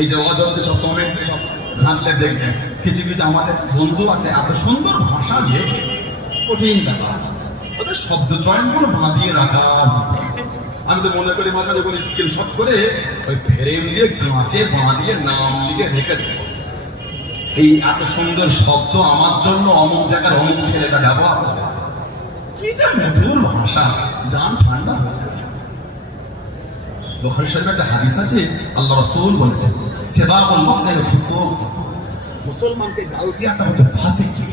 এই যে অজন্তে সব কমেন্টে সব ঘাঁটলে দেখবেন, কিছু কিছু আমাদের বন্ধু আছে এত সুন্দর ভাষা লেখে, কঠিন ব্যাপার, ওদের শব্দ চয়নগুলো বাঁধিয়ে রাখা। আমি তো মনে করি মাঝে যখন স্ক্রিনশট করে ওই ফ্রেম দিয়ে কাঁচে বাঁধিয়ে নাম লিখে রেখে দেব, এই এত সুন্দর শব্দ আমার জন্য অমুক জায়গার অমুক ছেলেটা ব্যবহার করেছে। কি যে মধুর ভাষা, জান ঠান্ডা হয়ে যাবে। বুখারী শরীফে একটা হাদিস আছে, আল্লাহ রাসূল বলেছেন, সিবাবুল মুসলিম ফুসুক, মুসলমানকে গাল দেওয়াটা হচ্ছে ফাসিকি।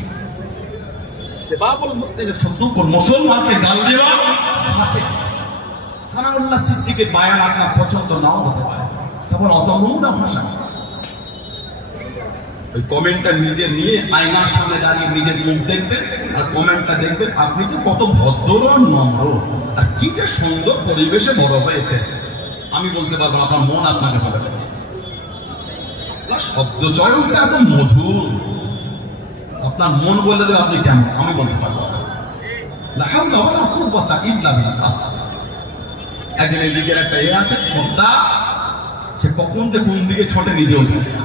সিবাবুল মুসলিম ফুসুক, মুসলমানকে গাল দেওয়া ফাসিকি। সানাউল্লাহ সিদ্দিকের বায়ান আপনার পছন্দ নাও হতে পারে, তারপর অত নোংরা ভাষা। ওই কমেন্টটা নিজে নিয়ে আয়নার সামনে দাঁড়িয়ে নিজের মুখ দেখবেন আর কমেন্টটা দেখবেন, আপনি তো কত ভদ্র আর নম্র, আর কি যে সুন্দর পরিবেশে বড় হয়েছে। আমি বলতে পারবো, আপনার মন আপনাকে বলে দেবে, শব্দ চয়নটা এত মধুর, আপনার মন বলে দেবে আপনি কেমন, আমি বলতে পারবো না। লা হাওলা ওয়ালা কুওয়াতা ইল্লা বিল্লাহ। একদিন এদিকে একটা আছে খোদা, সে কখন যে কোন দিকে ছোটে নিজেও জানে না।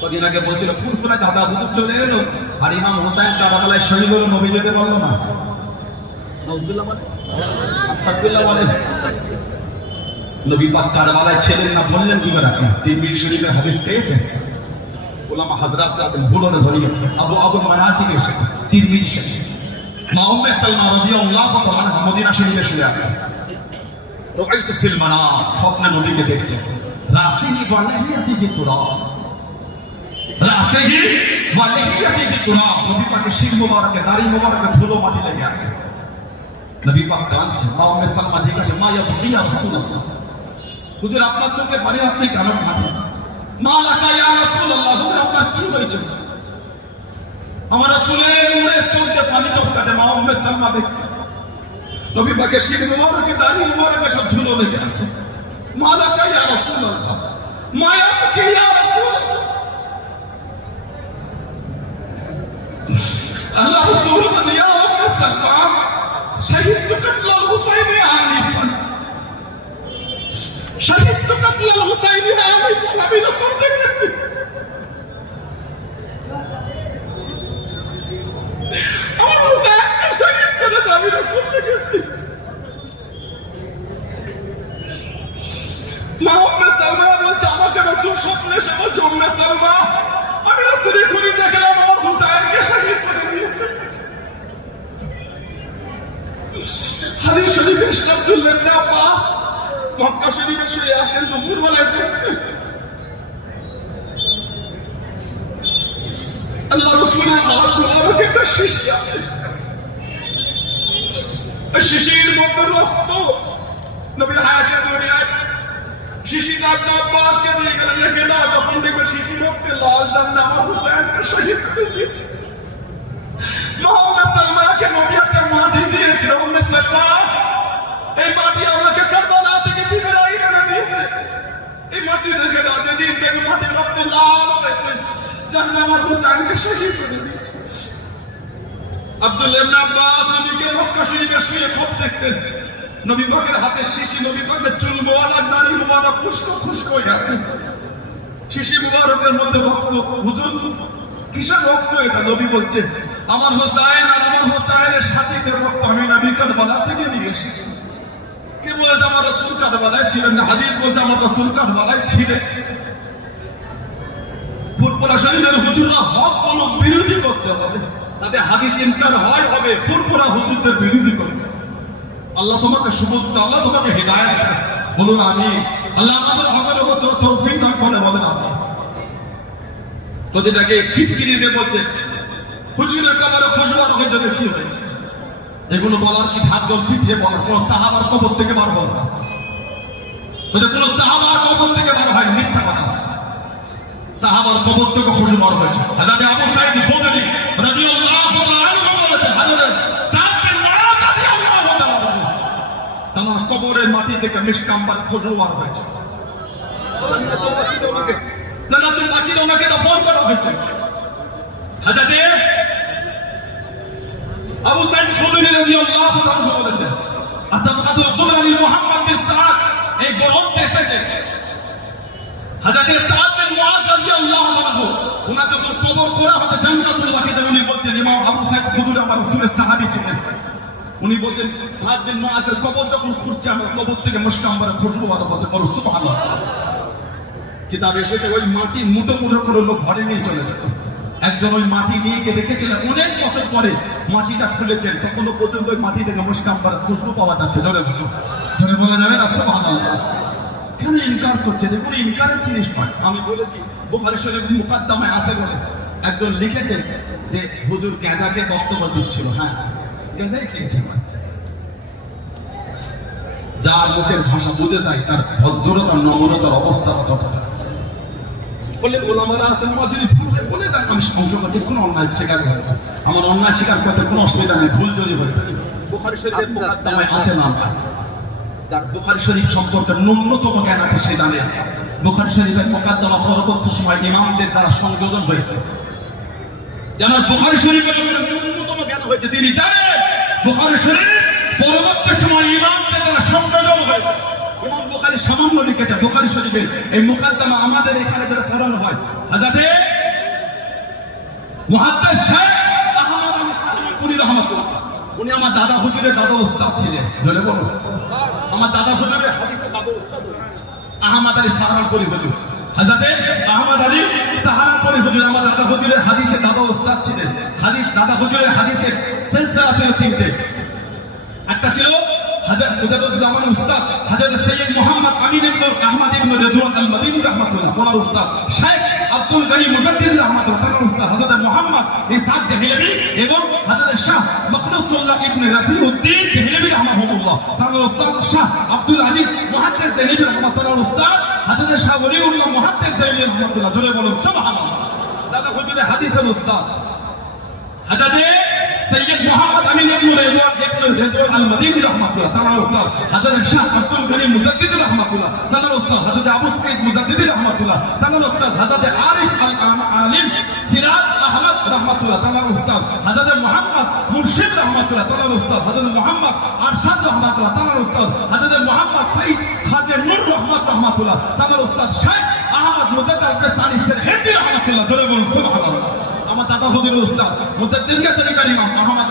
কদিন আগে বলছিল ফুরফুরা দাদা হুজুর চলে এলো, আর ইমাম হোসেন কারবালায় শহীদ হলো, নবী যেতে পারলো না। নাউজুবিল্লাহ বলে, আস্তাগফিরুল্লাহ বলেন। নবী পাক কারবালায় ছিলেন না, বললেন কি করে? আপনি তিরমিজি শরীফের হাদিস পেয়েছেন, ওলামা হযরতরা আছেন ভুল হলে ধরিয়ে, আবু মানাতিক এসেছে তিরমিজি শরীফ। মা উম্মে সালমা রাদিয়াল্লাহু তাআলা আনহা মদিনা শরীফে শুয়ে আছেন, রাআইতু ফিল মানাম, স্বপ্নে নবীকে দেখছেন, রাসিহি ওয়া লাহিয়াতিহি তুরাব, রাসেহি ওয়া লিহিয়াতিহি তুরাব, নবী পাকের শির মোবারকে দাড়ি মোবারকে ধুলো মাটি লেগে আছে। নবী পাক কাঁদছেন। মা উম্মে সালমা জিজ্ঞাসা, মা ইয়াবকি ইয়া রাসূলুল্লাহ, হুজুর আপনার চোখে পানি, আপনি কেন কাঁদেন? মা লাকা ইয়া রাসূলুল্লাহ, হুজুর আপনার কি হয়েছে? আমার রাসূলের নূরের চোখে পানি টপকাতে। মা উম্মে সালমা দেখছে নবী পাকের শির মোবারকে দাড়ি মোবারকে সব ধুলো লেগে আছে। মা লাকা ইয়া রাসূলুল্লাহ, মা ইয়াবকি ইয়া রাসূলুল্লাহ। আল্লাহ রাসূল বলেন, ইয়া উম্মে সালমা, শাহিদতু কাতলাল হুসাইনি আনিফান, শাহিদতু কাতলাল হুসাইনি আনিফান, আমি রাসূল দেখেছি আমার হুসাইনকে শহীদ করেছে, আমি রাসূল দেখেছি। মা উম্মে সালমা বলছে, আমাকে রাসূল স্বপ্নে এসে বলছে, উম্মে সালমা, আমি রাসূল এখনই দেখলাম আমার হুসাইনকে শহীদ করে দিয়েছে। হাদিস শরীফে এসে আব্দুল্লাহ ইবনে আব্বাস মক্কা শরীফে শুয়ে আছেন, দুপুরবেলায় দেখছেন আল্লাহ রাসূলের হাত মুবারকে একটা শিশি আছে, এই শিশির মধ্যে রক্ত। নবী হায়াতে দুনিয়ায় শিশিটা ইবনে আব্বাসকে দিয়ে গেলেন, রেখে দাও, যখন দেখবে শিশির রক্তে লাল জান্নাত, আমার হুসাইনকে শহীদ করে দিয়েছে। মা উম্মে সালমাকে নবী একটা মাটি দিয়েছে, উম্মে সালমা, এই মাটি আমাকে কারবালা থেকে জিবরাইল এনে দিয়েছে, এই মাটি রেখে দাও, যেদিন দেখবে মাটি রক্তে লাল হয়েছে, জান্নাত আমার হুসাইনকে শহীদ করে দিয়েছে। আব্দুল্লাহ ইবনে আব্বাস নবীকে মক্কা শরীফে শুয়ে খোপ দেখছেন, নবী পাকের হাতে শিশি, নবী পাকের চুল মোবারক, দাড়ি মোবারক খুশকো খুশকো হয়ে আছে, শিশি মোবারকের মধ্যে রক্ত। হুজুর কিসের রক্ত এটা? নবী বলছেন, আমার হোসাইন আর আমার হোসাইনের সাথীদের রক্ত আমি নবী কারবালা থেকে নিয়ে এসেছি। কে বলেছে আমার রাসূল কারবালায় ছিলেন না? হাদিস বলছে আমার রাসূল কারবালায় ছিলেন। ফুরফুরা শরীফের হুজুররা হক বলো বিরোধী করতে হবে, তাতে হাদিস ইনকার হয় হবে, ফুরফুরা হুজুরদের বিরোধী করবে। আল্লাহ তোমাকে সুবুদ্ধ, আল্লাহ তোমাকে হিদায়াত দেয়, বলুন আমিন। আল্লাহ আমাদের হকের উপর তৌফিক দান করে, বলেন আমিন। তো যেটাকে টিটকিরি দিয়ে বলছে হুজুরের কবরে খুশবু আর হয়ে যাবে, কি হয়েছে? এগুলো বলার কি ভাগ্য? পিঠে বলার কোন সাহাবার কবর থেকে বার হলো না, কোন সাহাবার কবর থেকে বার হয়নি, মিথ্যা কথা। সাহাবার কবর থেকে খুশবু বার হয়েছে। হযরত আবু সাঈদ খুদরি রাদিয়াল্লাহু তাআলা আনহু বলেছেন, হযরত সাদ বিন মুআয রাদিয়াল্লাহু তাআলা আনহু, তার কবরের মাটি থেকে মিশকাম্বার খুশবু বার হয়েছে। জান্নাতুল বাকিতে ওনাকে দাফন করা হয়েছে। হযরত আবু সাঈদ খুদরি রাদিয়াল্লাহু তাআলা বলেছেন, আতাকাদু খুদরি মুহাম্মদ বিন সাদ, এই গ্রন্থে এসেছে হযরত সাদ বিন মুআয রাদিয়াল্লাহু আনহু, ওনার যখন কবর করা হবে জান্নাতুল বাকিতে, উনি বলছেন, ইমাম আবু সাঈদ খুদরি আমার রাসূলের সাহাবী ছিলেন, উনি বলছেন সাদ বিন মুআযের কবর যখন খুঁড়ছে, আমার কবর থেকে মুশকাম্বারে খুশবু বার হতে পারে, সুবহানাল্লাহ। কিতাবে এসেছে ওই মাটি মুঠো মুঠো করে লোক ঘরে নিয়ে চলে যেত। একজন ওই মাটি নিয়ে গিয়ে দেখেছিলেন, অনেক বছর পরে মাটিটা খুলেছেন, তখনও পর্যন্ত ওই মাটি থেকে মুশকাম্বারে খুশবু পাওয়া যাচ্ছে। জোরে বলো, জোরে বলা যাবে না সুবহানাল্লাহ। কেন ইনকার করছে? দেখুন ইনকারের জিনিস নয়। আমি বলেছি বুখারী শরীফ মুকাদ্দামায় আছে বলে একজন লিখেছেন যে হুজুর গাঁজাকে বক্তব্য দিচ্ছিল। হ্যাঁ, গাঁজাই খেয়েছেন। যার মুখের ভাষা বুঝে দেয় তার ভদ্রতা নম্রতার অবস্থা কতটা। বলে ওলামারা আছেন, আমার যদি ভুল হয় বলে দেন, আমি সংশোধন কোনো অন্যায় স্বীকার করে, আমার অন্যায় স্বীকার করতে কোনো অসুবিধা নেই, ভুল যদি হয়ে থাকে। বুখারী শরীফের মুকাদ্দামায় আছে নাম, যার বুখারী শরীফ সম্পর্কে ন্যূনতম জ্ঞান আছে সে জানে বুখারী শরীফের মুকাদ্দামা পরবর্তী সময় ইমামদের দ্বারা সংযোজন হয়েছে। যেন বুখারী শরীফের ন্যূনতম জ্ঞান হয়েছে, তিনি জানেন বুখারী শরীফ পরবর্তী সময় ইমামদের দ্বারা সংযোজন হয়েছে। ইমাম বুখারী সামান্য লিখেছে বুখারী শরীফের এই মুকাদ্দামা আমাদের এখানে যেটা পড়ানো হয়, হযরত মুহাদ্দিস শাইখ আহমদ আলী সাহারানপুরী রাহমাতুল্লাহ, উনি আমার দাদা হুজুরের দাদা ওস্তাদ ছিলেন। জোরে বলুন, আমার দাদা হুজুরের হাদিসের দাদা ওস্তাদ আহমদ আলী সাহারানপুরী হুজুর। হযরত আহমদ আলী সাহারানপুরী হুজুর আমার দাদা হুজুরের হাদিসের দাদা ওস্তাদ ছিলেন। দাদা হুজুরের হাদিসের সিলসিলা ছিল তিনটে। একটা ছিল হযরত মুজাদ্দিদুজ্জামান উস্তাদ হযরত সৈয়দ মুহাম্মদ আমিন ইবনে আহমদ ইবনে রিদওয়ান আল মদিনী রাহমাতুল্লাহ, ওনার উস্তাদ শেখ আব্দুল গনি মুজাদ্দিদ রাহমাতুল্লাহ, তার উস্তাদ হযরত মুহাম্মদ ইসহাক দেহলভী এবং হযরত শাহ মখলুসুল্লাহ ইবনে রফিউদ্দিন দেহলভী রাহমাহুল্লাহ, তার উস্তাদ শাহ আব্দুল আজিজ মুহাদ্দিস দেহলভী রাহমাতুল্লাহ, উস্তাদ হযরত শাহ ওলিউল্লাহ মুহাদ্দিস দেহলভী রাহমাতুল্লাহ। জোরে বলুন সুবহানাল্লাহ। দাদা হুজুরে হাদিসের উস্তাদ হযরত সৈয়দ মুহাম্মদ আমিন ইবনে রিদওয়ান আল মদিনী রাহমাতুল্লাহ, তার উস্তাদ হযরত শাহ আব্দুল গনি মুজাদ্দিদ রাহমাতুল্লাহ, তার উস্তাদ হযরত আবু সাঈদ মুজাদ্দিদ রাহমাতুল্লাহ, তার উস্তাদ হযরত আরিফ আল আলিম সিরাজ আহমদ রাহমাতুল্লাহ, তার উস্তাদ হযরত মুহাম্মদ মুর্শিদ রাহমাতুল্লাহ, তার উস্তাদ হযরত মুহাম্মদ আরশাদ রাহমাতুল্লাহ, তার উস্তাদ হযরত মুহাম্মদ সঈদ খাজে নূর রাহমাতুল্লাহ, তার উস্তাদ শেখ আহমদ মুজাদ্দিদ সানি সিরহিন্দি রাহমাতুল্লাহ। জোরে বলুন সুবহানাল্লাহ। আমার দাদা হুজুরের উস্তাদ মুজাদ্দিদিয়া তরিকার ইমাম আহমদ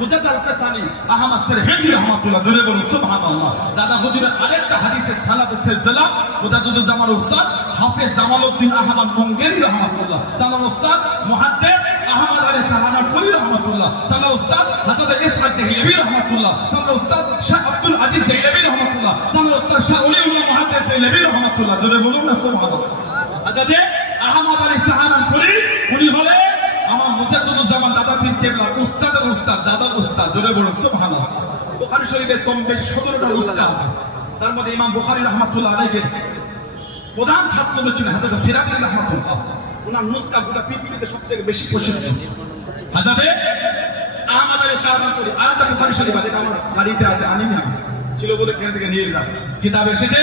মুজাদ্দিদ আল-সানি আহমদ সিরহিন্দি রাহমাতুল্লাহ। জোরে বলুন সুবহানাল্লাহ। দাদা হুজুরের আরেকটা হাদিসে সালাত সিলসিলা মুজাদ্দিদুজ্জামান উস্তাদ হাফেজ জামালউদ্দিন আহমদ মুঙ্গেরি রাহমাতুল্লাহ, তার উস্তাদ মুহাদ্দিস আহমদ আলী সাহানাপুরি রাহমাতুল্লাহ, তার উস্তাদ হযরত ইসহাক দেহলভী রাহমাতুল্লাহ, তার উস্তাদ শাহ আব্দুল আজিজ দেহলভী রাহমাতুল্লাহ, তার উস্তাদ শাহ ওলিউল্লাহ মুহাদ্দিস দেহলভী রাহমাতুল্লাহ। জোরে বলুন না সুবহানাল্লাহ। হযরত আহমদ আলী সাহানাপুরি উনি হলেন আমার মুজাদ্দিদুজ্জামান দাদা পীর কেবলার উস্তাদের উস্তাদ, দাদার উস্তাদ। জোরে বলুন সুবহানাল্লাহ। বুখারী শরীফের কম বেশি 17টা উস্তাদ আছে, তার মধ্যে ইমাম বুখারী রাহমাতুল্লাহ আলাইহির প্রধান ছাত্র ছিলেন হযরত ফিরাকি রাহমাতুল্লাহ। ওনার নুসখা গোটা পৃথিবীতে সবথেকে বেশি প্রসিদ্ধ। হযরত আহমদ আলী সাহানাপুরি আরেকটা বুখারী শরীফ আছে, আমার বাড়িতে আছে, আনি না ছিল বলে এখান থেকে নিয়ে এলাম। কিতাব এসেছে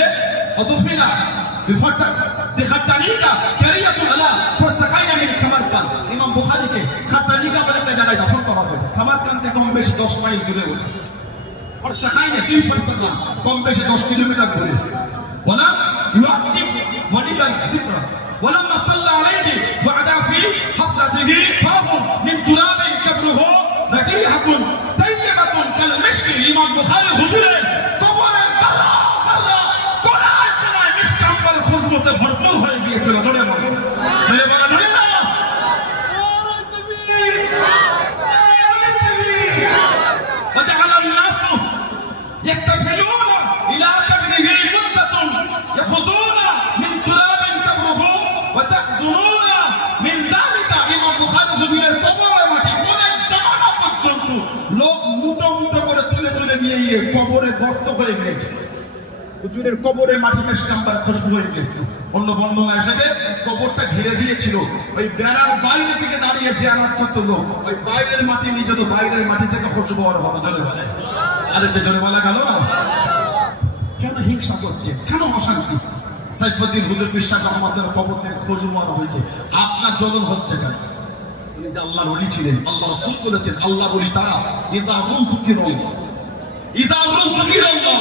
অতুফিনা বিফাতা বিখাতানিকা কারিয়াতুল আলা ফাসাখাইনা মিন সামারকান্দ। ইমাম বুখারীকে খাতানিকা বলে একটা জায়গায় দাফন করা হয়েছে, সামারকান্দ থেকে কম বেশি 10 মাইল দূরে বলে, ফাসাখাইনা 2 ফাসাখা কম বেশি 10 কিলোমিটার দূরে। ওয়ালা ইউআকিব ওয়ালিদান যিকরা ওয়ালাম্মা সাল্লা আলাইহি ওয়া'দা ফি হাফরাতিহি ফাহুম মিন তুরাবিন কাবরুহু রাকিহাতুন তাইয়্যিবাতুন কাল মিশকি। ইমাম বুখারী হুজুরের কবরে সারা সারা কোনায় কোনায় মিশক আম্বরের খুশবুতে ভরপুর হয়ে গিয়েছিল। জোরে বলেন, জোরে বলেন না। وجعل الناس يحتفلون إلى قبره مدة يأخذون من تراب قبره وتحزنون من ذلك। ইমাম বুখারী হুজুরের কবরের মাটি অনেক জামানা পর্যন্ত লোক মুঠো মুঠো করে তুলে তুলে নিয়ে গিয়ে কবরে গর্ত করে গিয়েছে। হুজুরের কবরে মাটি বেশ নাম্বার খুশবু হয়ে গেছে। অন্য বর্ণনা এসেছে কবরটা ঘিরে দিয়েছিল, ওই বেড়ার বাইরে থেকে দাঁড়িয়ে জিয়ারত করতো লোক, ওই বাইরের মাটি নিয়ে যেত, বাইরের মাটি থেকে খুশবু আর হবে। জোরে বলে আরেকটা জোরে বলা গেল না। কেন হিংসা করছে, কেন অশান্তি? সাইফুদ্দিন হুজুর বিশ্বাস রহমতের কবর থেকে খুশবু আর হয়েছে, আপনার জ্বলন হচ্ছে কেন? উনি যে আল্লাহর ওলি ছিলেন, আল্লাহ রাসূল বলেছেন আল্লাহ ওলি তারা ইজা রুযকিরুল্লাহ ইজা রুযকিরুল্লাহ,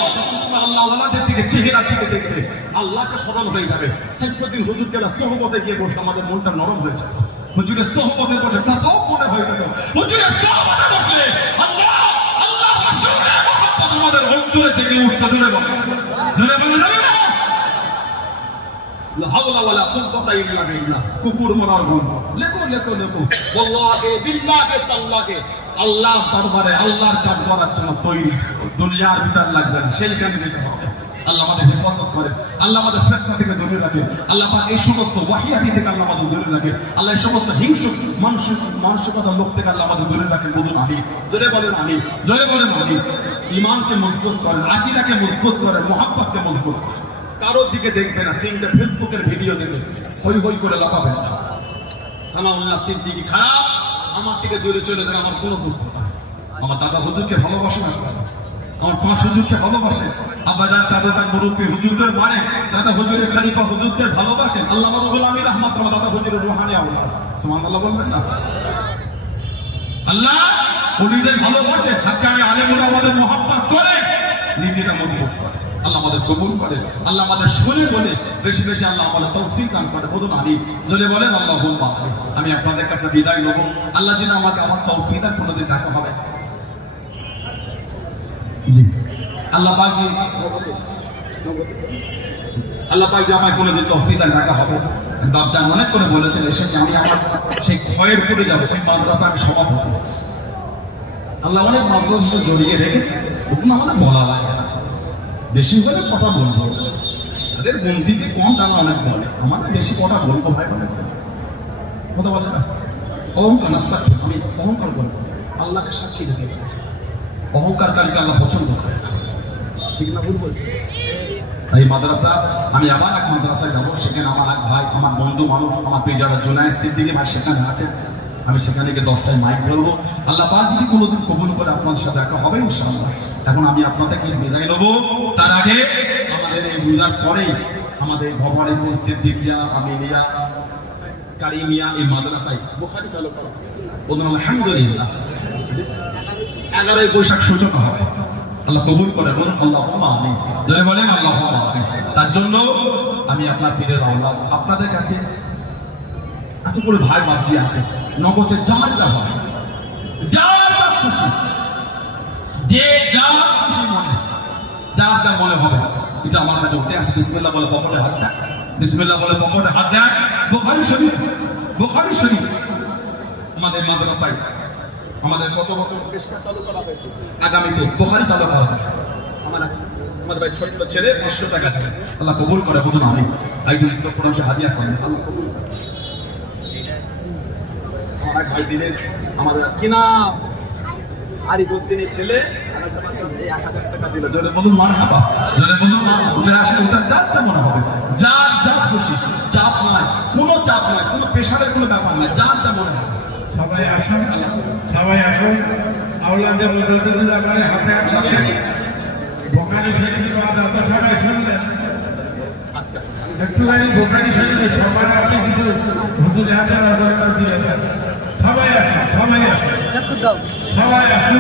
আল্লাহ ওয়ালাদের দিকে চেহারা দিকে দেখবে আল্লাহকে স্মরণ হয়ে যাবে। সাইফুদ্দিন হুজুর কেবলা সোহবতে গিয়ে বসে আমাদের মনটা নরম হয়ে যায়। হুজুরের সোহবতে বসে তাসাউফ মনে হয়ে যাবে। হুজুরের সোহবতে বসলে আল্লাহ আল্লাহ রাসূলের মহব্বত আমাদের অন্তরে জেগে উঠতে। জোরে বলে, জোরে বলে যাবে না। লা হাওলা ওয়ালা কুওয়াতা ইল্লা বিল্লাহ। কুকুর মরার গুণ লেখো লেখো লেখো। ওয়াল্লাহি বিল্লাহি তাআলাকে আল্লাহ দরবারে আল্লাহর কাজ করার জন্য তৈরি থাকো। দুনিয়ার বিচার লাগবে না, সেইখানে বিচার হবে। আল্লাহ আমাদের হেফাজত করে, আল্লাহ আমাদের ফিতনা থেকে দূরে রাখে। আল্লাহ পাক এই সমস্ত ওয়াহিয়াতি থেকে আল্লাহ আমাদের দূরে রাখে। আল্লাহ এই সমস্ত হিংসুক মানসিকতার লোক থেকে আল্লাহ আমাদের দূরে রাখেন। বলুন আমিন। জোরে বলেন আমিন, জোরে বলেন আমিন। ঈমানকে মজবুত করেন, আকীদাকে মজবুত করেন, মুহাব্বতকে মজবুত করেন। কারোর দিকে দেখবে না, তিনটে ফেসবুকের ভিডিও দেখে হই হই করে লাফাবেন না। সানাউল্লাহ সিদ্দিকী খারাপ, আমার থেকে দূরে চলে গেলে আমার কোনো দুঃখ না। আমার দাদা হুজুরকে ভালোবাসে না, আমার পাঁচ হুজুরকে ভালোবাসে, আব্বাজান চাচাজান মুরব্বী হুজুরদের মানে দাদা হুজুরের খলিফা হুজুরদের ভালোবাসে। আল্লামা রুহুল আমিন রাহমাতুল্লাহ দাদা হুজুরের রুহানি আওলাদ। সুবহানাল্লাহ বলবেন না? আল্লাহ ওলিদের ভালোবাসে, হাক্কানি আলেমুল আমাদের মুহাব্বত করে, নীতিটা মজবুত করে। আল্লাহ আমাদের কবুল করে, আল্লাহ আমাদের শুনে বলে বেশি বেশি আল্লাহ আমাদের তৌফিক দান করে। বলুন আমিন, যদি বলেন আল্লাহুম্মা আমিন। আমি আপনাদের কাছে বিদায় নেব। আল্লাহ যেন আমাকে আমার তৌফিক দান কোনোদিন দেখা হবে। জি আল্লাহ পাক যে আমায় কোনোদিন তৌফিক দান রাখা হবে। বাপজান অনেক করে বলেছেন এসেছে, আমি আমার সেই ক্ষয়ের করে যাবো, ওই মাদ্রাসা আমি সভাপতি। আল্লাহ অনেক মাদ্রাসা জড়িয়ে রেখেছে, ওগুলো আমাদের বলা লাগে না, বেশি হলে কথা বলবো, তাদের বন্দিকে কম টানা অনেক বলে, আমাদের বেশি কথা বলবো ভাই বলে কথা বলে না। অহংকার নাস্তা আমি অহংকার করবো, আল্লাহকে সাক্ষী রেখে গেছে, অহংকারকারীকে আল্লাহ পছন্দ করে না, ঠিক না ভুল বলছি? এই মাদ্রাসা আমি আবার এক মাদ্রাসায় যাবো, সেখানে আমার এক ভাই, আমার বন্ধু মানুষ, আমার পেজারা জুনায়েদ সিদ্দিকী ভাই সেখানে আছে, আমি সেখানে গিয়ে 10টায় মাইক বলবো। আল্লাহ পাক যদি কোনোদিন কবুল করে আপনাদের সাথে দেখা হবে ইনশাআল্লাহ। এখন আমি আপনাদেরকে বিদায় নেবো, তার আগে আমাদের এই রোজার পরেই আমাদের ভবানীপুর সিদ্দিকিয়া আমিনিয়া কারিমিয়া এই মাদ্রাসায় বুখারী চালু করা বলুন আলহামদুলিল্লাহ। 11ই বৈশাখ সূচনা হবে, আল্লাহ কবুল করে বলুন আল্লাহুম্মা আমিন, জয় বলেন আল্লাহুম্মা আমিন। তার জন্য আমি আপনার পীরের আওলাদ আপনাদের কাছে এত করে ভাই বাপজি আছে, নগদে যার যা হয়, যার যা খুশি, যে যা খুশি মনে, যার যা মনে হবে, এটা আমার কাছে উঠে আসে, বিসমিল্লাহ বলে পকেটে হাত দেয়, বিসমিল্লাহ বলে পকেটে হাত দেয়। বুখারী শরীফ, বুখারী শরীফ আমাদের মাদ্রাসায় আমাদের কত বছর পেশকা চালু করা হয়েছে, আগামীতে বুখারী চালু করা হবে। আমাদের ভাই ছোট্ট ছেলে 500 টাকা দেবে, আল্লাহ কবুল করে বলুন আমি একজন প্রশংসা হাদিয়া করেন, আল্লাহ কবুল করে। আমার ভাই দিলেন আমাদের কিনা আরিফুদ্দিনের ছেলে 1000 টাকা দিল, জোরে বলুন মারহাবা, জোরে বলুন মারহাবা। উঠে আসে, ওটা যার যা মনে হবে, যার যা খুশি, চাপ নাই, কোনো চাপ নাই, কোনো পেশারের কোনো ব্যাপার নাই, যার যা মনে হবে। সবাই আসুন, সবাই আসুন, আওলাদের মুজাদ্দিদের ব্যাপারে হাতে হাত লাগিয়ে বুখারী শরীফের আয়াত সবাই শুনলেন, একটুখানি বুখারী শরীফের সবার হাতে কিছু হুজুর হাতে নজর দিয়েছেন। সবাই আসুন, সবাই আসুন, সবাই আসুন।